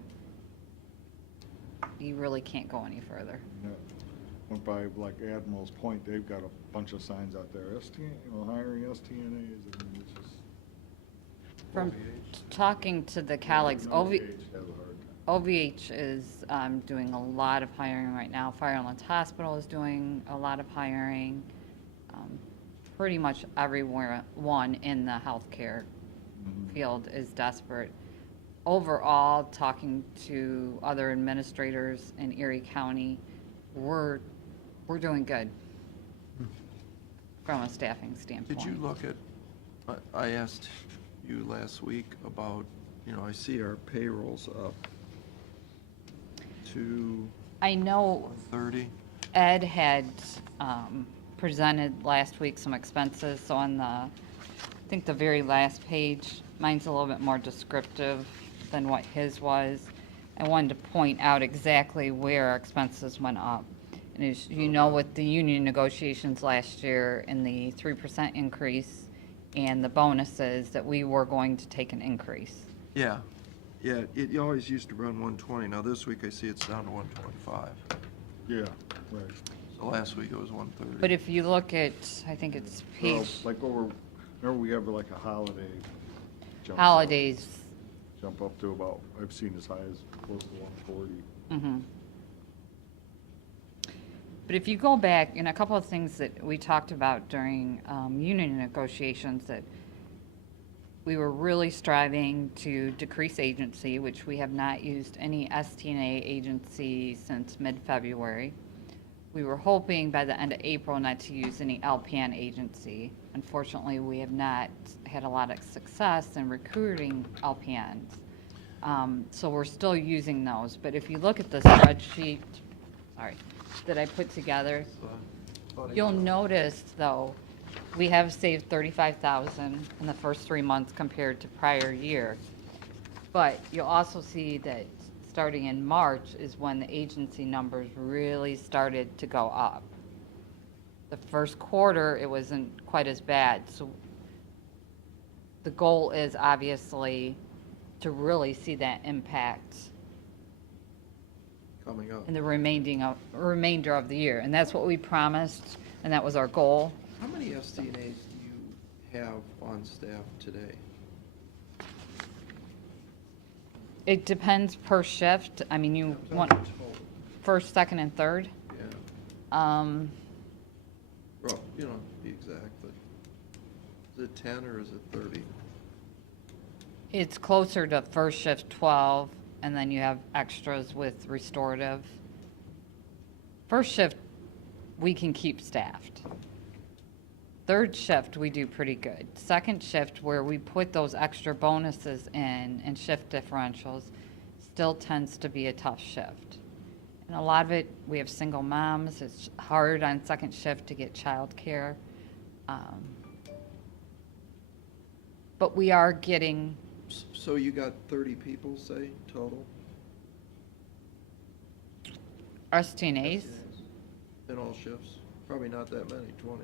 you really can't go any further. Yeah. Went by like Admiral's Point, they've got a bunch of signs out there, hiring STNAs, and it's just. From OVH. talking to the colleagues, OVH has a hard time. OVH is doing a lot of hiring right now. Fire Island Hospital is doing a lot of hiring. Pretty much everyone in the healthcare field is desperate. Overall, talking to other administrators in Erie County, we're doing good from a staffing standpoint. Did you look at, I asked you last week about, I see our payrolls up to I know 30. Ed had presented last week some expenses, so on I think the very last page, mine's a little bit more descriptive than what his was. I wanted to point out exactly where our expenses went up. And as you know, with the union negotiations last year and the 3% increase and the bonuses, that we were going to take an increase. Yeah, it always used to run 120. Now this week I see it's down to 125. Yeah, right. So last week it was 130. But if you look at, I think it's Well, page like remember we have like a holiday. jumps up- holidays. Jump up to about, I've seen as high as close to 140. Mhm. But if you go back, and a couple of things that we talked about during union negotiations, that we were really striving to decrease agency, which we have not used any STNA agency since mid-February. We were hoping by the end of April not to use any LPN agency. Unfortunately, we have not had a lot of success in recruiting LPNs. So we're still using those. But if you look at the spreadsheet, that I put together, you'll notice, though, we have saved $35,000 in the first 3 months compared to prior year. But you'll also see that starting in March is when the agency numbers really started to go up. The first quarter, it wasn't quite as bad. So the goal is obviously to really see that impact Coming up. in the remainder of the year. And that's what we promised, and that was our goal. How many STNAs do you have on staff today? It depends per shift. I mean, you I'm want talking total. first, second, and third. Yeah. Well, you don't have to be exact, but is it 10 or is it 30? It's closer to first shift 12, and then you have extras with restorative. First shift, we can keep staffed. Third shift, we do pretty good. Second shift, where we put those extra bonuses in and shift differentials, still tends to be a tough shift. And a lot of it, we have single moms. It's hard on second shift to get childcare. But we are getting, So you got 30 people, say, total? STNAs. In all shifts? Probably not that many, 20.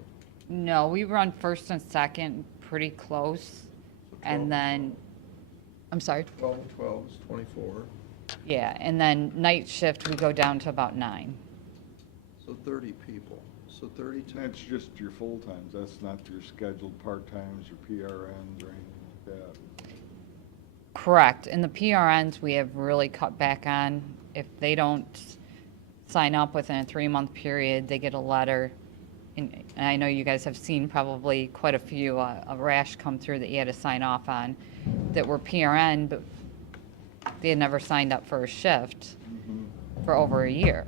No, we run first and second pretty close. So 12 And then, I'm sorry, 12 and 12 is 24, yeah, and then night shift, we go down to about 9. so 30 people. So 30 times, That's just your full-times, that's not your scheduled part-times, your PRNs or anything like that. Correct. And the PRNs, we have really cut back on. If they don't sign up within a 3-month period, they get a letter. And I know you guys have seen probably quite a few, a rash come through that you had to sign off on that were PRN, but they had never signed up for a shift for over a year.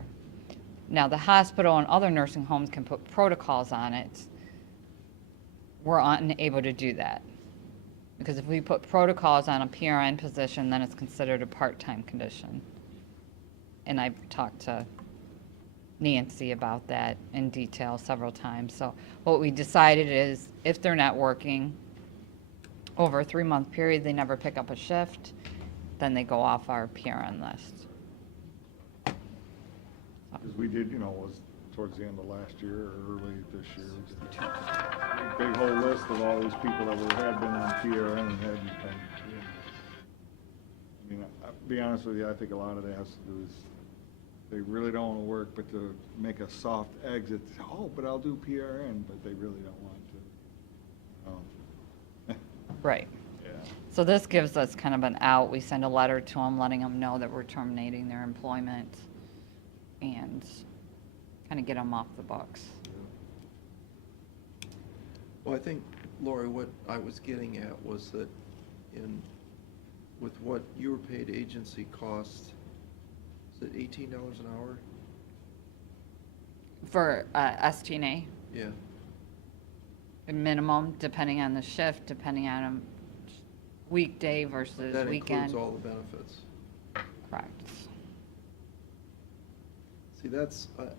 Now, the hospital and other nursing homes can put protocols on it. We're unable to do that. Because if we put protocols on a PRN position, then it's considered a part-time condition. And I've talked to Nancy about that in detail several times. So what we decided is, if they're not working, over a 3-month period, they never pick up a shift, then they go off our PRN list. Because we did, was towards the end of last year or early this year, we did a big whole list of all these people that had been on PRN and hadn't come. I mean, I'll be honest with you, I think a lot of that has to do is they really don't want to work, but to make a soft exit, but I'll do PRN, but they really don't want to. Right. Yeah. So this gives us kind of an out. We send a letter to them letting them know that we're terminating their employment and kind of get them off the books. Well, I think, Lori, what I was getting at was that with what you were paid agency cost, is it $18 an hour? For STNA, Yeah. minimum, depending on the shift, depending on weekday versus That weekend. includes all the benefits. Correct. See,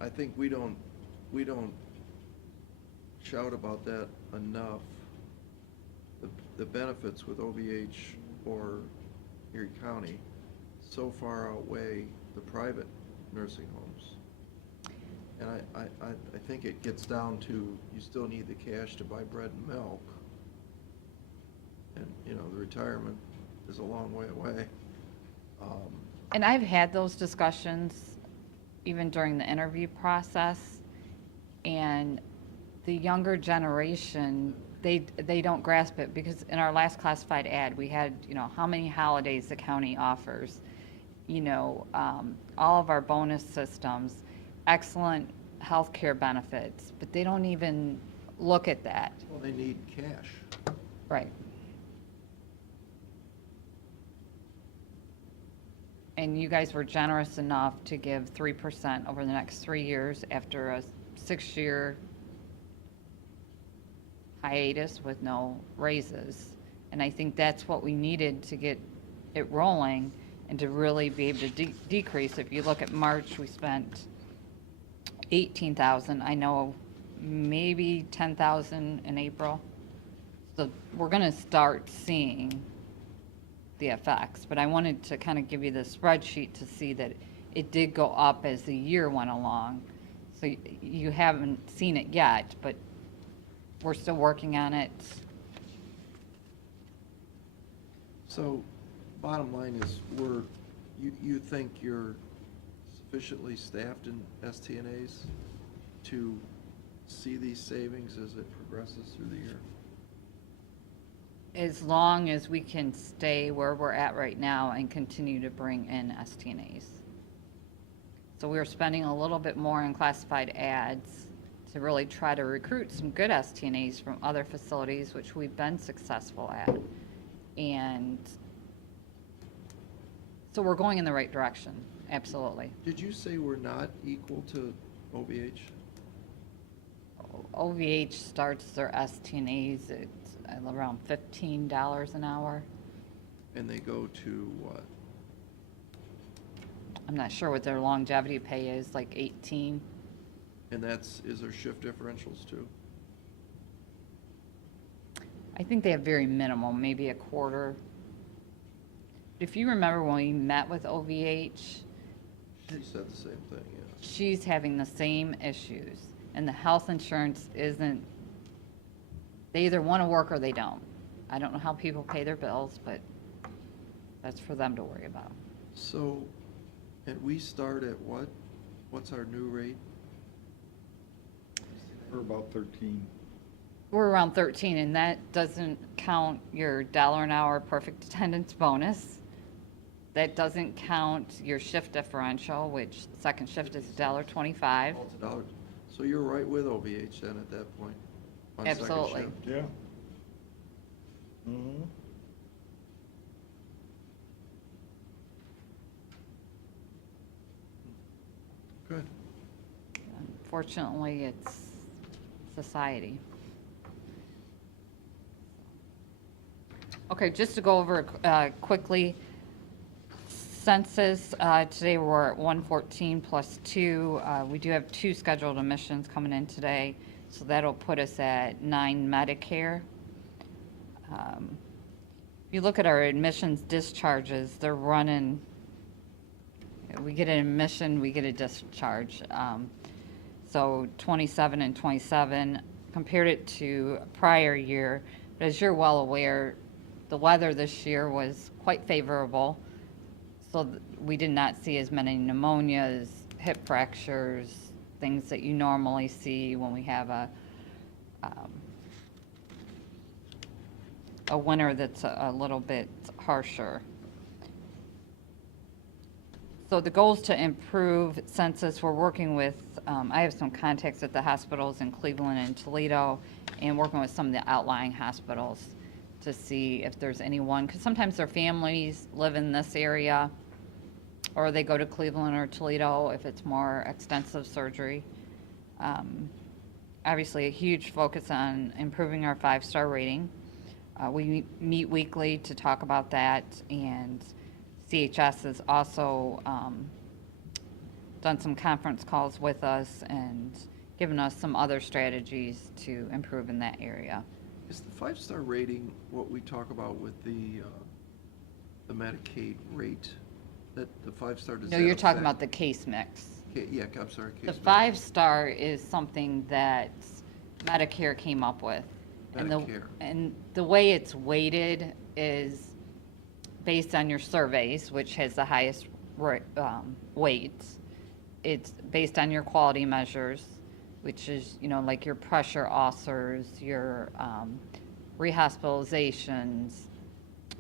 I think we don't shout about that enough. The benefits with OVH or Erie County so far outweigh the private nursing homes. And I think it gets down to, you still need the cash to buy bread and milk. And, the retirement is a long way away. And I've had those discussions even during the interview process, and the younger generation, they don't grasp it, because in our last classified ad, we had, how many holidays the county offers, all of our bonus systems, excellent health care benefits, but they don't even look at that. Well, they need cash. Right. And you guys were generous enough to give 3% over the next 3 years after a 6-year hiatus with no raises. And I think that's what we needed to get it rolling and to really be able to decrease. If you look at March, we spent 18,000. I know maybe 10,000 in April. So we're going to start seeing the effects, but I wanted to kind of give you the spreadsheet to see that it did go up as the year went along. So you haven't seen it yet, but we're still working on it. So, bottom line is, you think you're sufficiently staffed in STNAs to see these savings as it progresses through the year? As long as we can stay where we're at right now and continue to bring in STNAs. So we're spending a little bit more in classified ads to really try to recruit some good STNAs from other facilities, which we've been successful at. And so we're going in the right direction, absolutely. Did you say we're not equal to OVH? OVH starts their STNAs at around $15 an hour. And they go to what? I'm not sure what their longevity pay is, like 18. And is there shift differentials too? I think they have very minimal, maybe a quarter. If you remember when we met with OVH, She said the same thing, yeah. she's having the same issues, and the health insurance isn't, they either want to work or they don't. I don't know how people pay their bills, but that's for them to worry about. So, and we start at what? What's our new rate? We're about 13. We're around 13, and that doesn't count your $1 an hour perfect attendance bonus. That doesn't count your shift differential, which second shift is $1.25. Oh, it's $1. So you're right with OVH then at that point? On second Absolutely. shift? Yeah. Mm-hmm. Good. Unfortunately, it's society. Okay, just to go over quickly, census, today we're at 114 plus 2. We do have 2 scheduled admissions coming in today, so that'll put us at 9 Medicare. You look at our admissions discharges, they're running, we get an admission, we get a discharge. So 27 and 27, compared it to prior year. But as you're well aware, the weather this year was quite favorable. So we did not see as many pneumonias, hip fractures, things that you normally see when we have a winter that's a little bit harsher. So the goal is to improve census. We're working with, I have some contacts at the hospitals in Cleveland and Toledo, and working with some of the outlying hospitals to see if there's anyone, because sometimes their families live in this area, or they go to Cleveland or Toledo if it's more extensive surgery. Obviously, a huge focus on improving our 5-star rating. We meet weekly to talk about that, and CHS has also done some conference calls with us and given us some other strategies to improve in that area. Is the 5-star rating what we talk about with the Medicaid rate? That the 5-star, does No, that you're talking affect- about the case mix. Yeah, I'm sorry. The case mix. 5-star is something that Medicare came up with. Medicare. And the way it's weighted is based on your surveys, which has the highest weight. It's based on your quality measures, which is, like your pressure ulcers, your rehospitalizations,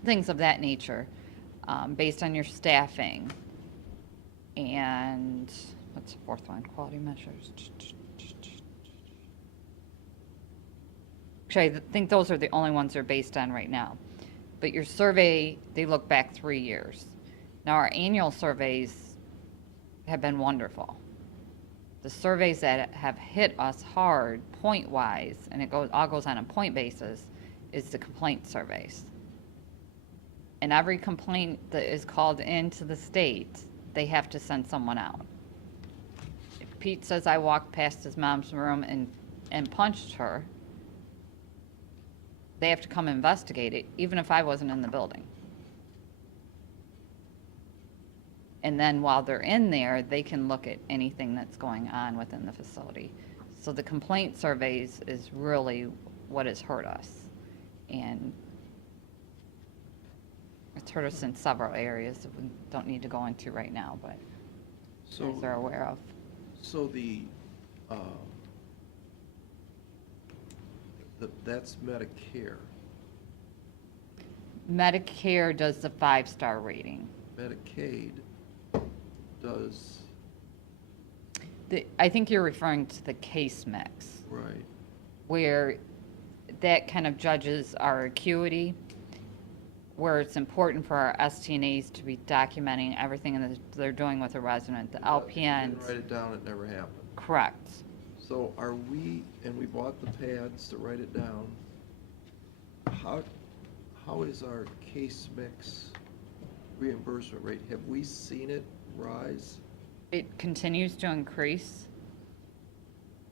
things of that nature, based on your staffing. And what's the fourth one? Quality measures. Actually, I think those are the only ones they're based on right now. But your survey, they look back 3 years. Now, our annual surveys have been wonderful. The surveys that have hit us hard point-wise, and it all goes on a point basis, is the complaint surveys. And every complaint that is called into the state, they have to send someone out. If Pete says I walked past his mom's room and punched her, they have to come investigate it, even if I wasn't in the building. And then while they're in there, they can look at anything that's going on within the facility. So the complaint surveys is really what has hurt us. And it's hurt us in several areas that we don't need to go into right now, but you guys are aware of. So that's Medicare. Medicare does the 5-star rating. Medicaid does, I think you're referring to the case mix, right. where that kind of judges our acuity, where it's important for our STNAs to be documenting everything that they're doing with a resident. The Didn't LPNs, write it down, it never happened. correct. So are we, and we bought the pads to write it down, how is our case mix reimbursement rate? Have we seen it rise? It continues to increase.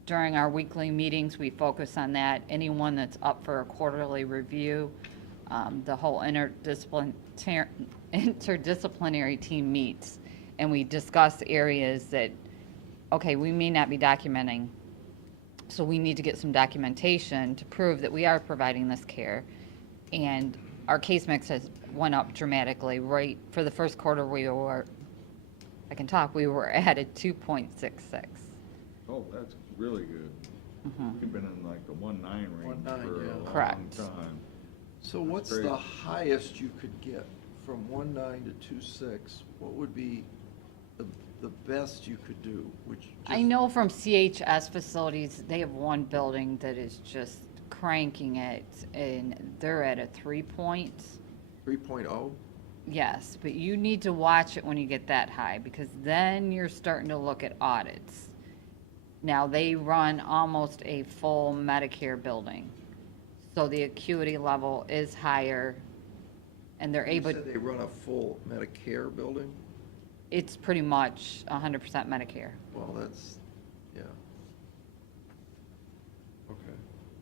During our weekly meetings, we focus on that. Anyone that's up for a quarterly review, the whole interdisciplinary team meets, and we discuss areas that, okay, we may not be documenting, so we need to get some documentation to prove that we are providing this care. And our case mix has went up dramatically. Right for the first quarter, we were at a 2.66. Oh, that's really good. We've been in like the 1.9 range 1.9, for a yeah. long Correct. time. So what's great. the highest you could get from 1.9 to 2.6? What would be the best you could do? I know from CHS facilities, they have one building that is just cranking it, and they're at a 3 point. 3.0? Yes, but you need to watch it when you get that high, because then you're starting to look at audits. Now, they run almost a full Medicare building, so the acuity level is higher, and they're You able, said they run a full Medicare building? it's pretty much 100% Medicare. Well, that's, yeah. Okay.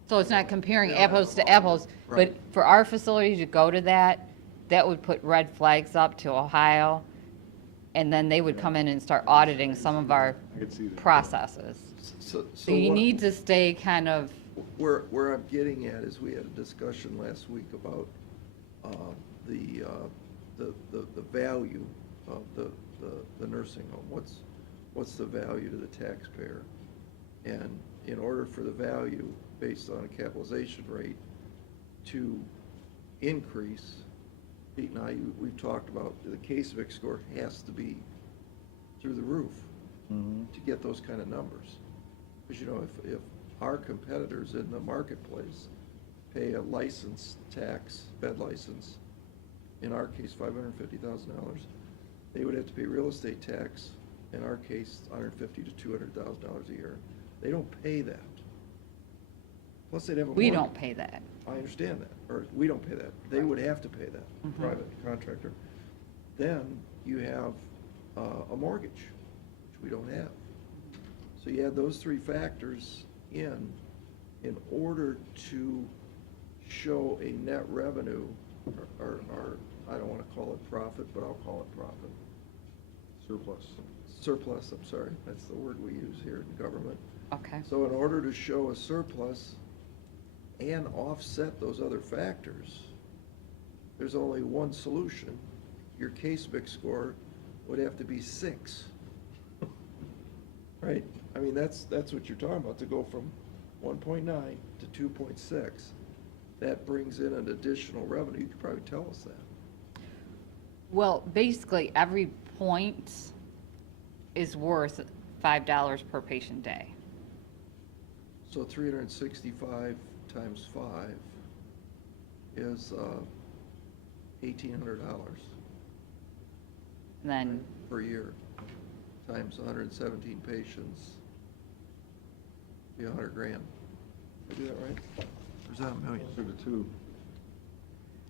So it's not comparing Yeah, apples to well, apples, but right. for our facility to go to that, that would put red flags up to Ohio, and then they would come in and start auditing some of our I could see that. processes. So So you what- need to stay kind of, Where I'm getting at is we had a discussion last week about the value of the nursing home. What's the value to the taxpayer? And in order for the value based on a capitalization rate to increase, Pete and I, we've talked about the case mix score has to be through the roof to get those kind of numbers. Because, you know, if our competitors in the marketplace pay a license tax, bed license, in our case, $550,000, they would have to pay real estate tax, in our case, $150,000 to $200,000 a year. They don't pay that. Plus, they'd have a we mortgage. don't pay that. I understand that, or we don't pay that. They would have to pay that, private contractor. Then you have a mortgage, which we don't have. So you add those three factors in order to show a net revenue, or I don't want to call it profit, but I'll call it profit. Surplus. Surplus, I'm sorry, that's the word we use here in government. Okay. So in order to show a surplus and offset those other factors, there's only one solution. Your case mix score would have to be 6. Right? I mean, that's what you're talking about, to go from 1.9 to 2.6. That brings in an additional revenue. You could probably tell us that. Well, basically, every point is worth $5 per patient day. So 365 times 5 is $1,800 And then, per year, times 117 patients, be $100,000. Did I do that right? Or is that a million? Closer to 2.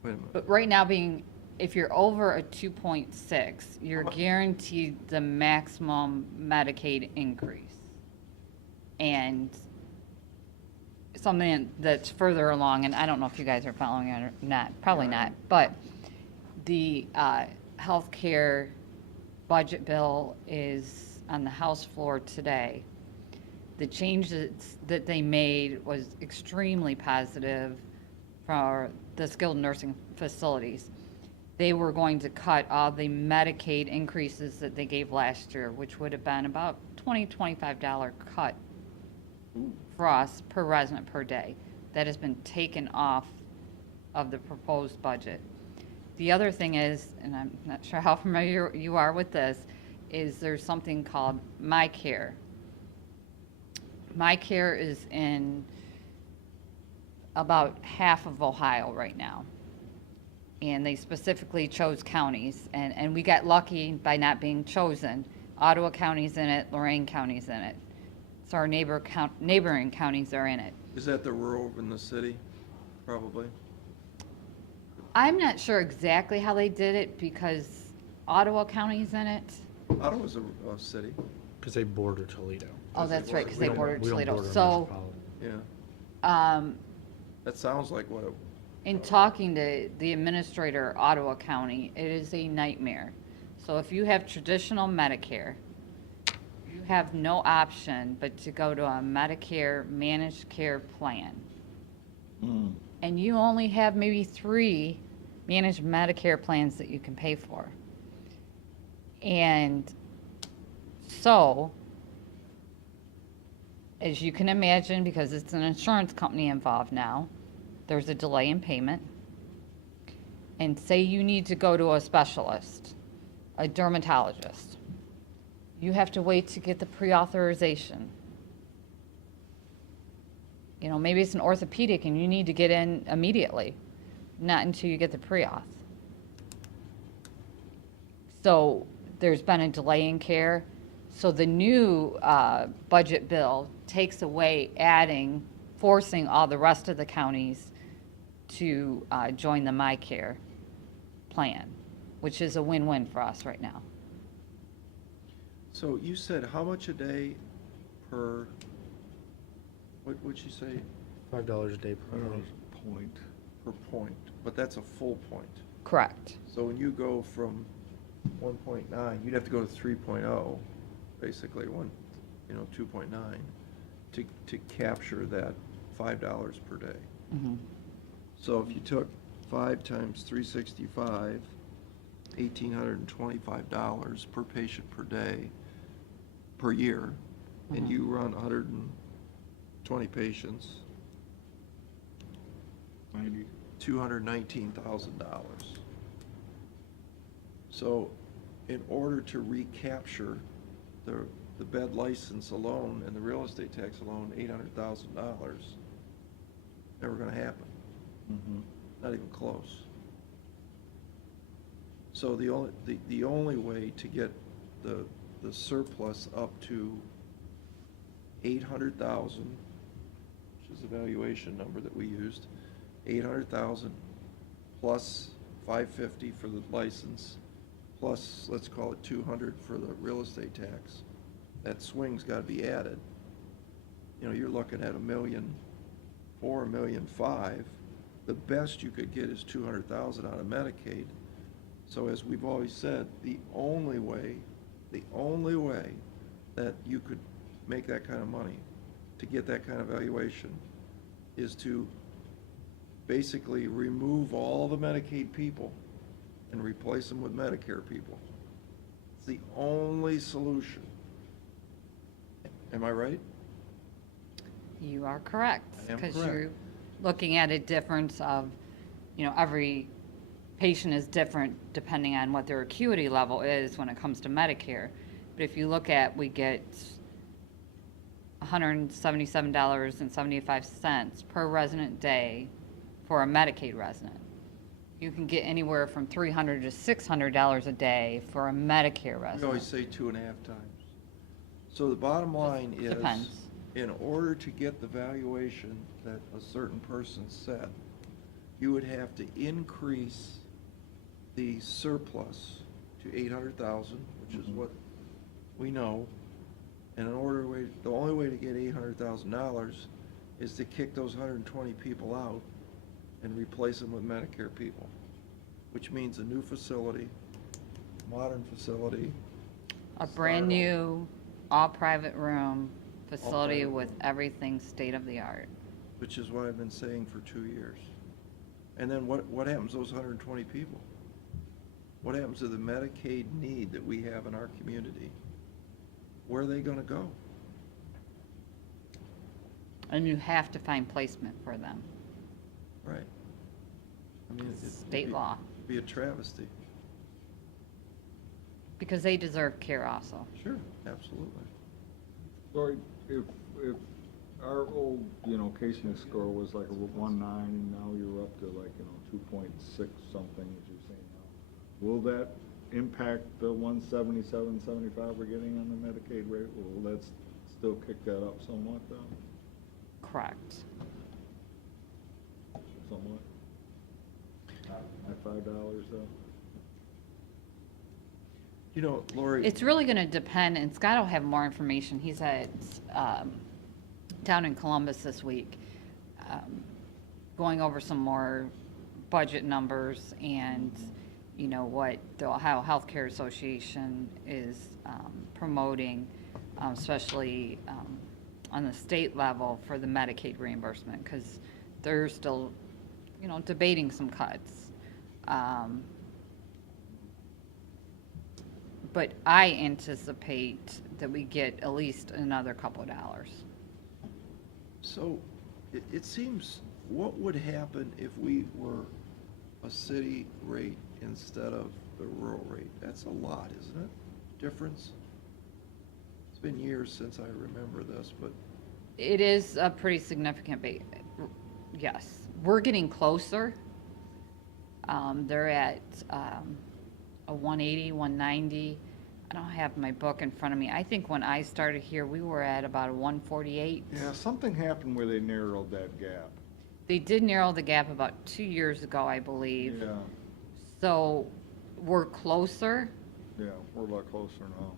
Wait a minute. but right now if you're over a 2.6, you're guaranteed the maximum Medicaid increase. And something that's further along, and I don't know if you guys are following it or not, probably not, but the healthcare budget bill is on the House floor today. The changes that they made was extremely positive for the skilled nursing facilities. They were going to cut all the Medicaid increases that they gave last year, which would have been about $25 cut for us per resident per day. That has been taken off of the proposed budget. The other thing is, and I'm not sure how familiar you are with this, is there's something called MyCare. MyCare is in about half of Ohio right now. And they specifically chose counties, and we got lucky by not being chosen. Ottawa County's in it, Lorraine County's in it. So our neighboring counties are in it. Is that the rural in the city, probably? I'm not sure exactly how they did it because Ottawa County's in it. Ottawa's a city, Because they border Toledo. Oh, that's right, because they We don't- border we don't Toledo. border So, municipality. yeah. That sounds like what in talking to the administrator of Ottawa County, it is a nightmare. So if you have traditional Medicare, you have no option but to go to a Medicare managed care plan. And you only have maybe 3 managed Medicare plans that you can pay for. And so, as you can imagine, because it's an insurance company involved now, there's a delay in payment. And say you need to go to a specialist, a dermatologist. You have to wait to get the pre-authorization. You know, maybe it's an orthopedic and you need to get in immediately, not until you get the pre-auth. So there's been a delay in care. So the new budget bill takes away forcing all the rest of the counties to join the MyCare plan, which is a win-win for us right now. So you said how much a day per, what'd you say, $5 a day per I don't know, point. point. per point? But that's a full point. Correct. So when you go from 1.9, you'd have to go to 3.0, basically, 2.9, to capture that $5 per day. Mhm. So if you took 5 times 365, $1,825 per patient per day, per year, and Mhm. you run 120 patients, 90. $219,000. So in order to recapture the bed license alone and the real estate tax alone, $800,000, never gonna happen, Mhm. not even close. So the only way to get the surplus up to 800,000, which is the valuation number that we used, 800,000 plus 550 for the license, plus, let's call it 200 for the real estate tax. That swing's gotta be added. You're looking at $1.4 million, $1.5 million. The best you could get is 200,000 out of Medicaid. So as we've always said, the only way that you could make that kind of money, to get that kind of valuation, is to basically remove all the Medicaid people and replace them with Medicare people. It's the only solution. Am I right? You are correct. I am Because correct. you're looking at a difference of, every patient is different depending on what their acuity level is when it comes to Medicare. But if you look at, we get $177.75 per resident day for a Medicaid resident. You can get anywhere from $300 to $600 a day for a Medicare We always resident. say 2.5 times. So the bottom line is, Depends. in order to get the valuation that a certain person said, you would have to increase the surplus to 800,000, which is what we know. And the only way to get $800,000 is to kick those 120 people out and replace them with Medicare people, which means a new facility, modern facility. A style. brand-new, all-private room facility private with room. everything state-of-the-art. Which is what I've been saying for 2 years. And then what happens to those 120 people? What happens to the Medicaid need that we have in our community? Where are they gonna go? And you have to find placement for them. Right. I mean, State law. It'd be a travesty. Because they deserve care also. Sure, absolutely. So if our old, casing score was like a 1.9, and now you're up to like, 2.6 something, as you're saying now, will that impact the 177.75 we're getting on the Medicaid rate? Will that still kick that up somewhat, though? Correct. Somewhat? At $5, though? Lori. It's really going to depend, and Scott will have more information. He's at, down in Columbus this week, going over some more budget numbers and, what the Ohio Healthcare Association is promoting, especially on the state level for the Medicaid reimbursement, because they're still, debating some cuts. But I anticipate that we get at least another couple of dollars. So, it seems, what would happen if we were a city rate instead of the rural rate? That's a lot, isn't it? Difference? It's been years since I remember this, but It is a pretty significant, yes. We're getting closer. They're at a 180, 190. I don't have my book in front of me. I think when I started here, we were at about a 148. Yeah, something happened where they narrowed that gap. They did narrow the gap about 2 years ago, I believe. Yeah, So we're closer, yeah, we're a lot closer now.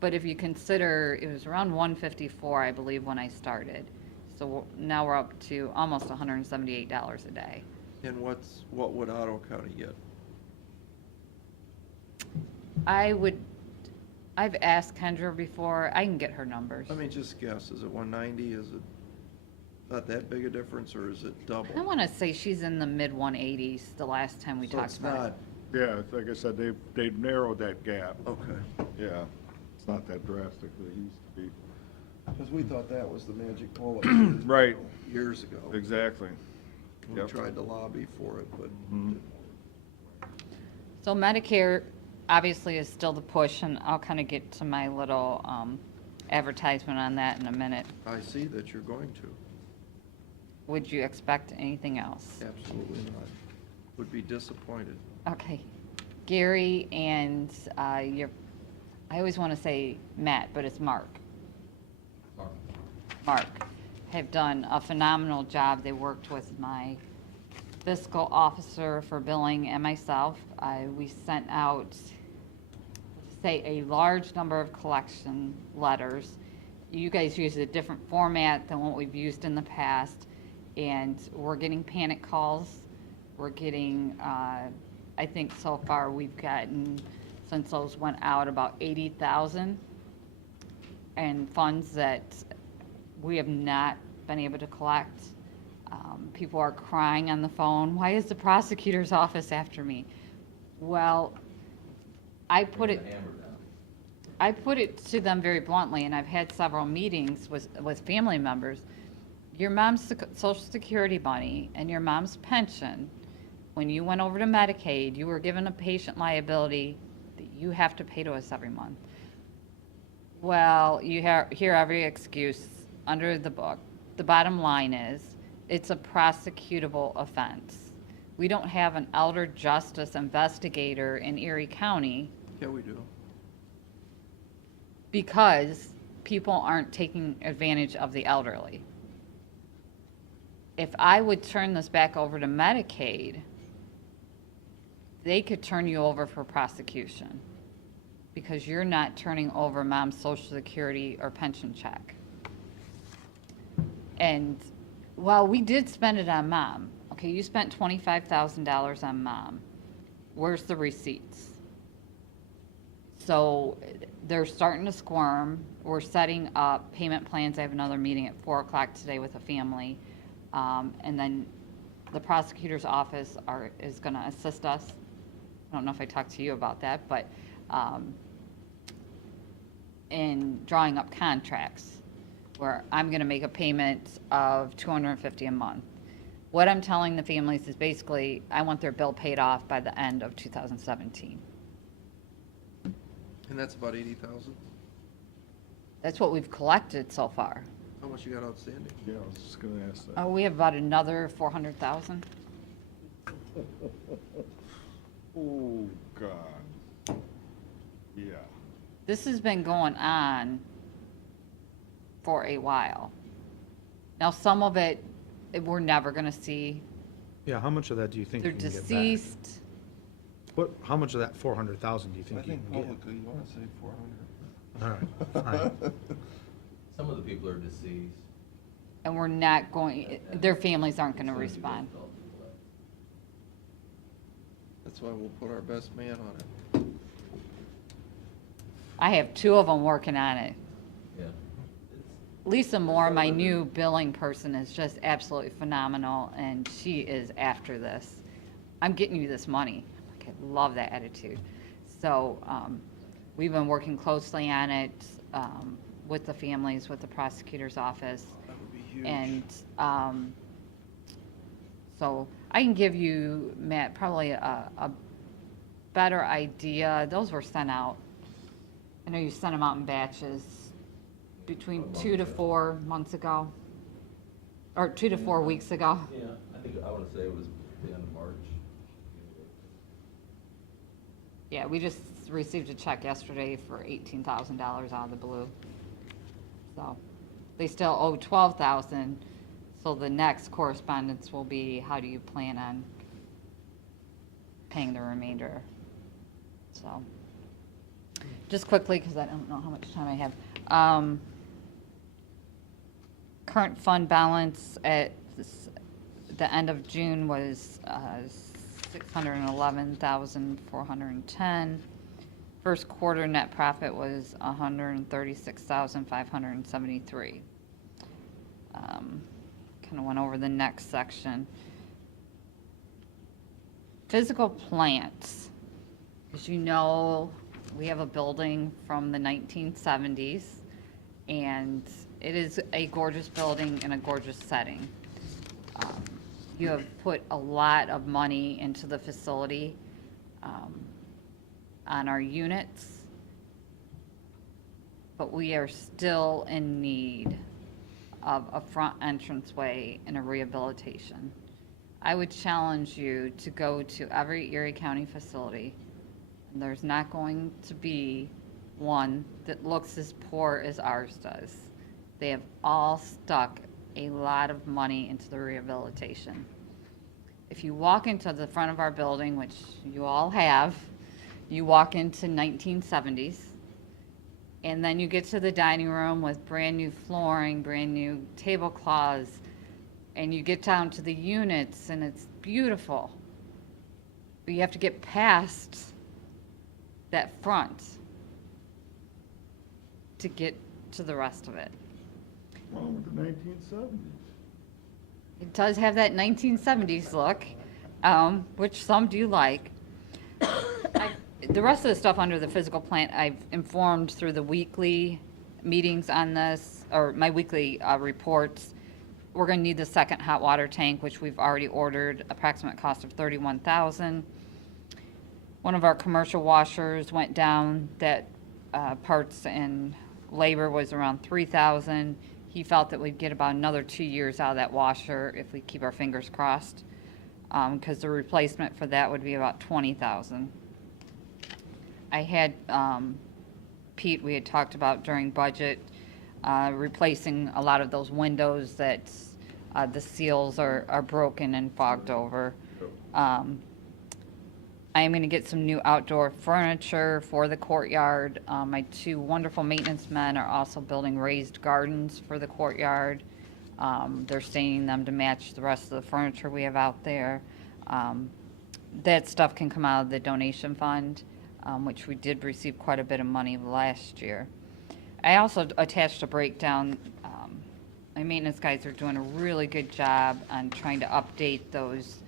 but if you consider, it was around 154, I believe, when I started. So now we're up to almost $178 a day. and what would Ottawa County get? I've asked Kendra before, I can get her numbers. I mean, just guess, is it 190? Is it not that big a difference, or is it double? I want to say she's in the mid 180s the last time we So talked it's about not, it. Yeah, like I said, they've narrowed that gap. okay. Yeah, it's not that drastic that it used to be. Because we thought that was the magic bullet. Right. Years ago. Exactly. We Yep. tried to lobby for it, but Mhm. So Medicare obviously is still the push, and I'll kind of get to my little advertisement on that in a minute. I see that you're going to. Would you expect anything else? Absolutely not. Would be disappointed. Okay. Gary and I always want to say Matt, but it's Mark. Mark have done a phenomenal job. They worked with my fiscal officer for billing and myself. We sent out, say, a large number of collection letters. You guys use a different format than what we've used in the past, and we're getting panic calls. We're getting, I think so far we've gotten, since those went out, about 80,000 and funds that we have not been able to collect. People are crying on the phone, why is the prosecutor's office after me? Well, I put it to them very bluntly, and I've had several meetings with family members. Your mom's Social Security money and your mom's pension, when you went over to Medicaid, you were given a patient liability that you have to pay to us every month. Well, you hear every excuse under the book. The bottom line is, it's a prosecutable offense. We don't have an elder justice investigator in Erie County Yeah, we do. because people aren't taking advantage of the elderly. If I would turn this back over to Medicaid, they could turn you over for prosecution because you're not turning over mom's Social Security or pension check. And while we did spend it on mom, okay, you spent $25,000 on mom. Where's the receipts? So they're starting to squirm. We're setting up payment plans. I have another meeting at 4 o'clock today with a family. And then the prosecutor's office is going to assist us. I don't know if I talked to you about that, but in drawing up contracts where I'm going to make a payment of $250 a month. What I'm telling the families is basically I want their bill paid off by the end of 2017. And that's about 80,000? That's what we've collected so far. How much you got outstanding? Yeah, I was just gonna ask that. We have about another 400,000. Oh, God. Yeah. This has been going on for a while. Now, some of it we're never going to see. Yeah, how much of that do you think They're you can get back? deceased. How much of that 400,000 do you I think you think can get? publicly you want to say 400. All right, fine. Some of the people are deceased. And we're not going, their families aren't going to It's gonna be respond. difficult to collect. That's why we'll put our best man on it. I have 2 of them working on it. Yeah. Lisa Moore, my new billing person, is just absolutely phenomenal, and she is after this. I'm getting you this money. Like, I love that attitude. So we've been working closely on it with the families, with the prosecutor's office. That would be huge. And so I can give you, Matt, probably a better idea. Those were sent out. I know you sent them out in batches between 2 to 4 months ago, or 2 to 4 weeks ago. Yeah, I think, I want to say it was the end of March. Yeah, we just received a check yesterday for $18,000 out of the blue. So they still owe $12,000. So the next correspondence will be, how do you plan on paying the remainder? So, just quickly, because I don't know how much time I have. Current fund balance at the end of June was $611,410. First quarter net profit was 136,573. Kind of went over the next section. Physical plants. As you know, we have a building from the 1970s, and it is a gorgeous building in a gorgeous setting. You have put a lot of money into the facility on our units, but we are still in need of a front entranceway and a rehabilitation. I would challenge you to go to every Erie County facility, and there's not going to be one that looks as poor as ours does. They have all stuck a lot of money into the rehabilitation. If you walk into the front of our building, which you all have, you walk into 1970s, and then you get to the dining room with brand new flooring, brand new tablecloths, and you get down to the units, and it's beautiful. But you have to get past that front to get to the rest of it. Wrong with the 1970s. It does have that 1970s look, which some do like. The rest of the stuff under the physical plant, I've informed through the weekly meetings on this, or my weekly reports. We're going to need the second hot water tank, which we've already ordered, approximate cost of $31,000. One of our commercial washers went down. That parts and labor was around $3,000. He felt that we'd get about another 2 years out of that washer if we keep our fingers crossed, because the replacement for that would be about $20,000. I had Pete, we had talked about during budget, replacing a lot of those windows that the seals are broken and fogged over. I am going to get some new outdoor furniture for the courtyard. My two wonderful maintenance men are also building raised gardens for the courtyard. They're staining them to match the rest of the furniture we have out there. That stuff can come out of the donation fund, which we did receive quite a bit of money last year. I also attached a breakdown. My maintenance guys are doing a really good job on trying to update those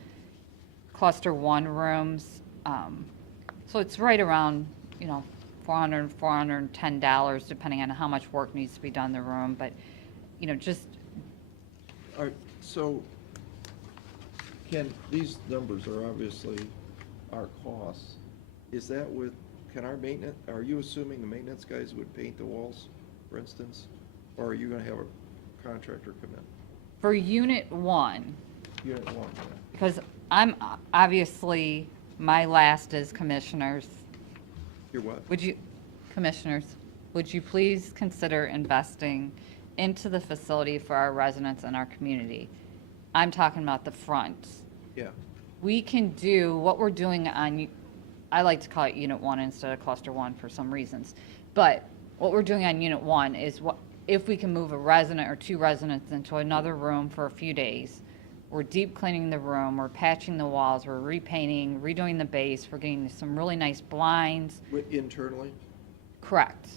cluster 1 rooms. So it's right around, $400, $410, depending on how much work needs to be done in the room. But, just All right, so, Ken, these numbers are obviously our costs. Is that with, are you assuming the maintenance guys would paint the walls, for instance? Or are you gonna have a contractor come in? for Unit 1, Unit 1, yeah. because I'm obviously, my last is commissioners. Your what? Commissioners, would you please consider investing into the facility for our residents and our community? I'm talking about the front. Yeah, We can do what we're doing on, I like to call it Unit 1 instead of Cluster 1 for some reasons. But what we're doing on Unit 1 is if we can move a resident or 2 residents into another room for a few days, we're deep cleaning the room, we're patching the walls, we're repainting, redoing the base, we're getting some really nice blinds. internally? Correct.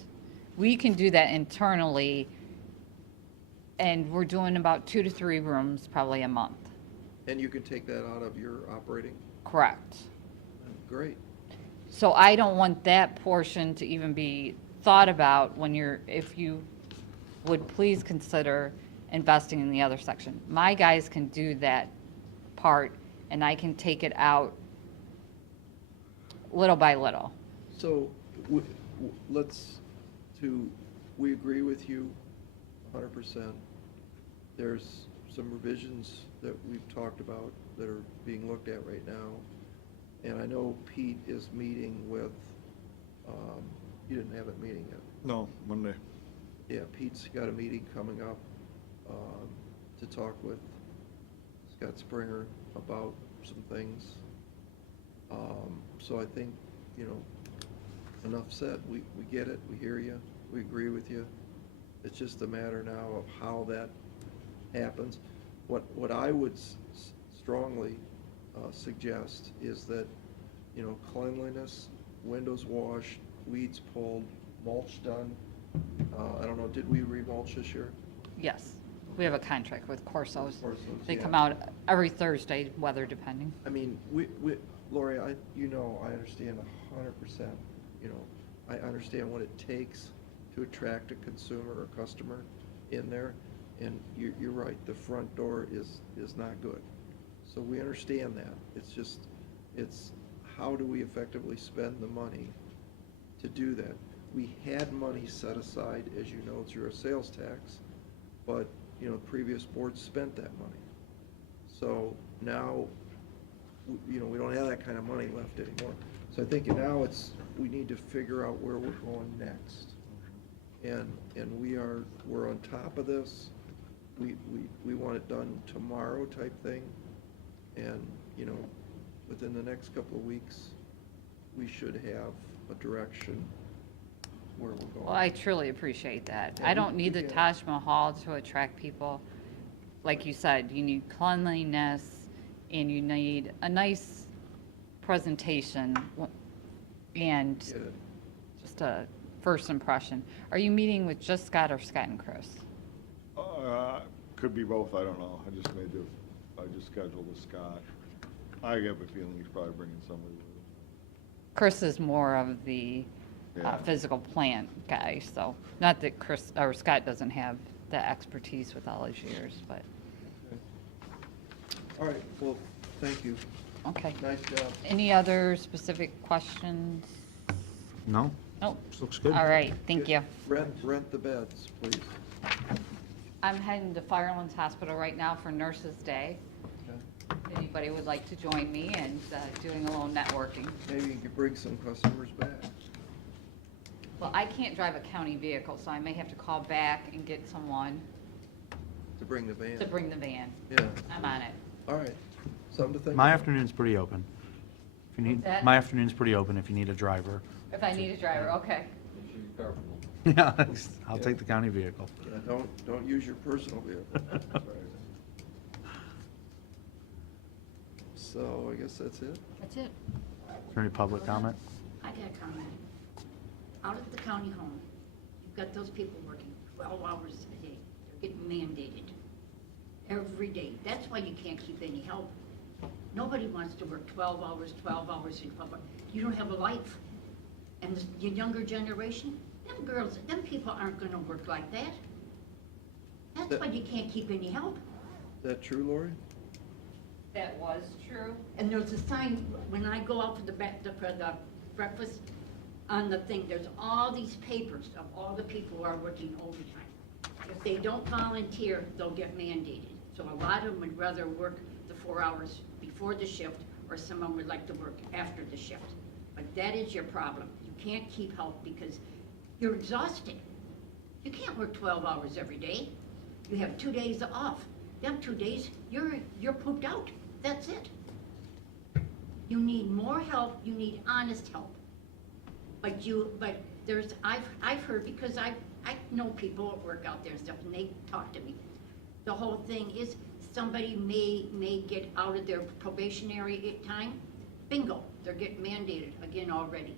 We can do that internally, and we're doing about 2 to 3 rooms probably a month. And you can take that out of your operating? Correct. Great. So I don't want that portion to even be thought about if you would please consider investing in the other section. My guys can do that part, and I can take it out little by little. So, we agree with you 100%. There's some revisions that we've talked about that are being looked at right now. And I know Pete is meeting with, you didn't have a meeting yet. No, Monday. Yeah, Pete's got a meeting coming up to talk with Scott Springer about some things. So I think, enough said. We get it, we hear you, we agree with you. It's just a matter now of how that happens. What I would strongly suggest is that, cleanliness, windows washed, weeds pulled, mulch done. I don't know, did we remulch this year? Yes, we have a contract with Corsos. Corsos, They yeah. come out every Thursday, weather depending. I mean, Lori, I understand 100%, I understand what it takes to attract a consumer or customer in there, and you're right, the front door is not good. So we understand that. It's how do we effectively spend the money to do that? We had money set aside, as you know, through a sales tax, but, previous boards spent that money. So now, we don't have that kind of money left anymore. So I think now we need to figure out where we're going next. And we're on top of this. We want it done tomorrow type thing. And, within the next couple of weeks, we should have a direction where we're going. Well, I truly appreciate that. Yeah, I don't need the yeah. Taj Mahal to attract people. Like you said, you need cleanliness and you need a nice presentation and Get it. just a first impression. Are you meeting with just Scott or Scott and Chris? Could be both, I don't know. I just scheduled with Scott. I have a feeling he's probably bringing somebody with him. Chris is more of the Yeah. physical plant guy, so not that Chris or Scott doesn't have the expertise with all his years, but Okay. All right, well, thank you. okay. Nice job. Any other specific questions? No? Nope. This looks good. All right, thank you. Rent the beds, please. I'm heading to Firelands Hospital right now for Nurses Day. Okay. If anybody would like to join me and doing a little networking. Maybe you could bring some customers back. Well, I can't drive a county vehicle, so I may have to call back and get someone To bring the van. to bring the van. Yeah, I'm on it. all right. Something to think My about. afternoon's pretty open. If you need, What's that? my afternoon's pretty open if you need a driver. If I need a driver, okay. Make sure you're careful. Yeah, I'll take the county vehicle. Yeah, don't use your personal vehicle. So I guess that's it. That's it. Is there any public comment? I got a comment. Out at the county home, you've got those people working 12 hours a day. They're getting mandated every day. That's why you can't keep any help. Nobody wants to work 12 hours, and 12 hours. You don't have a life. And the younger generation, them people aren't gonna work like that. That's why you can't keep any help. Is that true, Lori? That was true. And there's a sign, when I go out for the breakfast, on the thing, there's all these papers of all the people who are working overtime. If they don't volunteer, they'll get mandated. So a lot of them would rather work the 4 hours before the shift, or someone would like to work after the shift. But that is your problem. You can't keep help because you're exhausted. You can't work 12 hours every day. You have 2 days off. Them 2 days, you're pooped out. That's it. You need more help. You need honest help. But I've heard, because I know people at work out there and stuff, and they talk to me. The whole thing is somebody may get out of their probationary time. Bingo, they're getting mandated again already.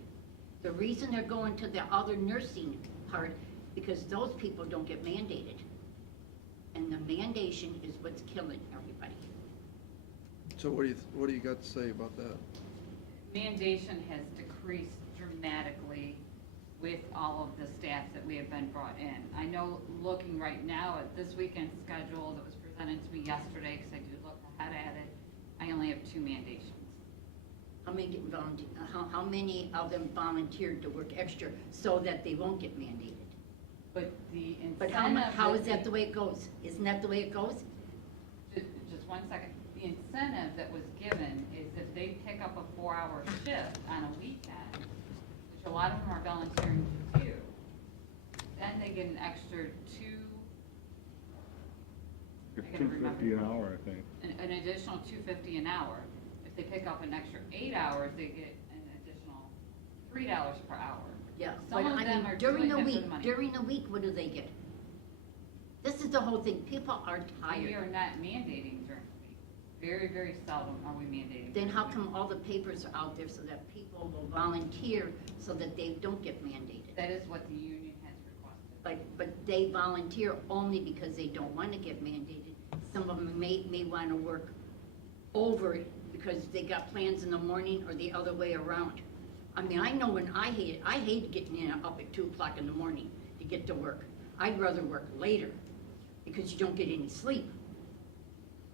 The reason they're going to the other nursing part, because those people don't get mandated. And the mandation is what's killing everybody. So what do you got to say about that? Mandation has decreased dramatically with all of the staff that we have been brought in. I know, looking right now at this weekend's schedule that was presented to me yesterday, because I did look ahead at it, I only have 2 mandations. How many of them volunteered to work extra so that they won't get mandated? But the But incentive. how is that the way it goes? Isn't that the way it goes? Just 1 second. The incentive that was given is if they pick up a 4-hour shift on a weekend, which a lot of them are volunteering to do, then they get an extra $250 an hour, I think. an additional $2.50 an hour. If they pick up an extra 8 hours, they get an additional $3 per hour. Yeah, Some but of I them mean, are during doing the it for week, the money. during the week, what do they get? This is the whole thing. People are We are tired. not mandating during the week. Very, very seldom are we mandating. Then how come all the papers are out there so that people will volunteer so that they don't get mandated? That is what the union has requested. But they volunteer only because they don't want to get mandated. Some of them may want to work over it because they got plans in the morning or the other way around. I mean, I know when I hate getting in up at 2 o'clock in the morning to get to work. I'd rather work later because you don't get any sleep.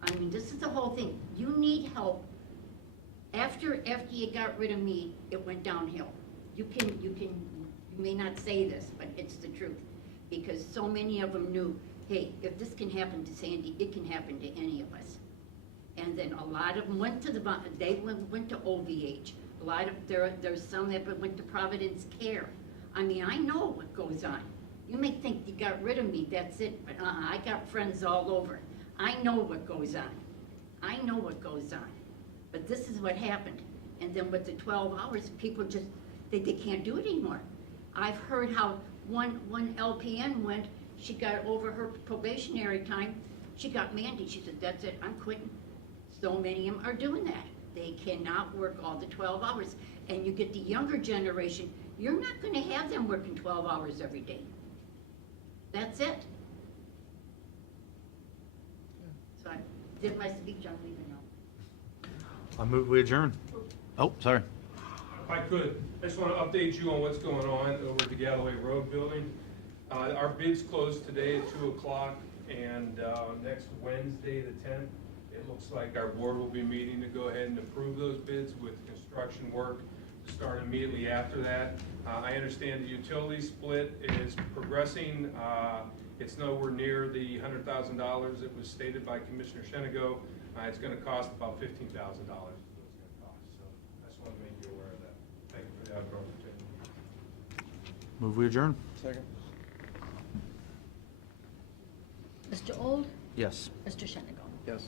I mean, this is the whole thing. You need help. After you got rid of me, it went downhill. You may not say this, but it's the truth. Because so many of them knew, hey, if this can happen to Sandy, it can happen to any of us. And then a lot of them went to went to OVH. A lot of, there's some that went to Providence Care. I mean, I know what goes on. You may think you got rid of me, that's it, but I got friends all over. I know what goes on. I know what goes on. But this is what happened. And then with the 12 hours, people just, they can't do it anymore. I've heard how one LPN went, she got over her probationary time, she got mandated. She said, that's it, I'm quitting. So many of them are doing that. They cannot work all the 12 hours. And you get the younger generation, you're not going to have them working 12 hours every day. That's it. So I did my speech, I'm leaving now. I'll move we adjourn. Oh, sorry. If I could, I just want to update you on what's going on over at the Galloway Road building. Our bids closed today at 2 o'clock, and next Wednesday, the 10th, it looks like our board will be meeting to go ahead and approve those bids with construction work to start immediately after that. I understand the utility split is progressing. It's nowhere near the $100,000 that was stated by Commissioner Shenago. It's going to cost about $15,000 is what it's going to cost. So I just want to make you aware of that. Thank you for the opportunity. Move we adjourn. Second. Mr. Old? Yes. Mr. Shenago? Yes.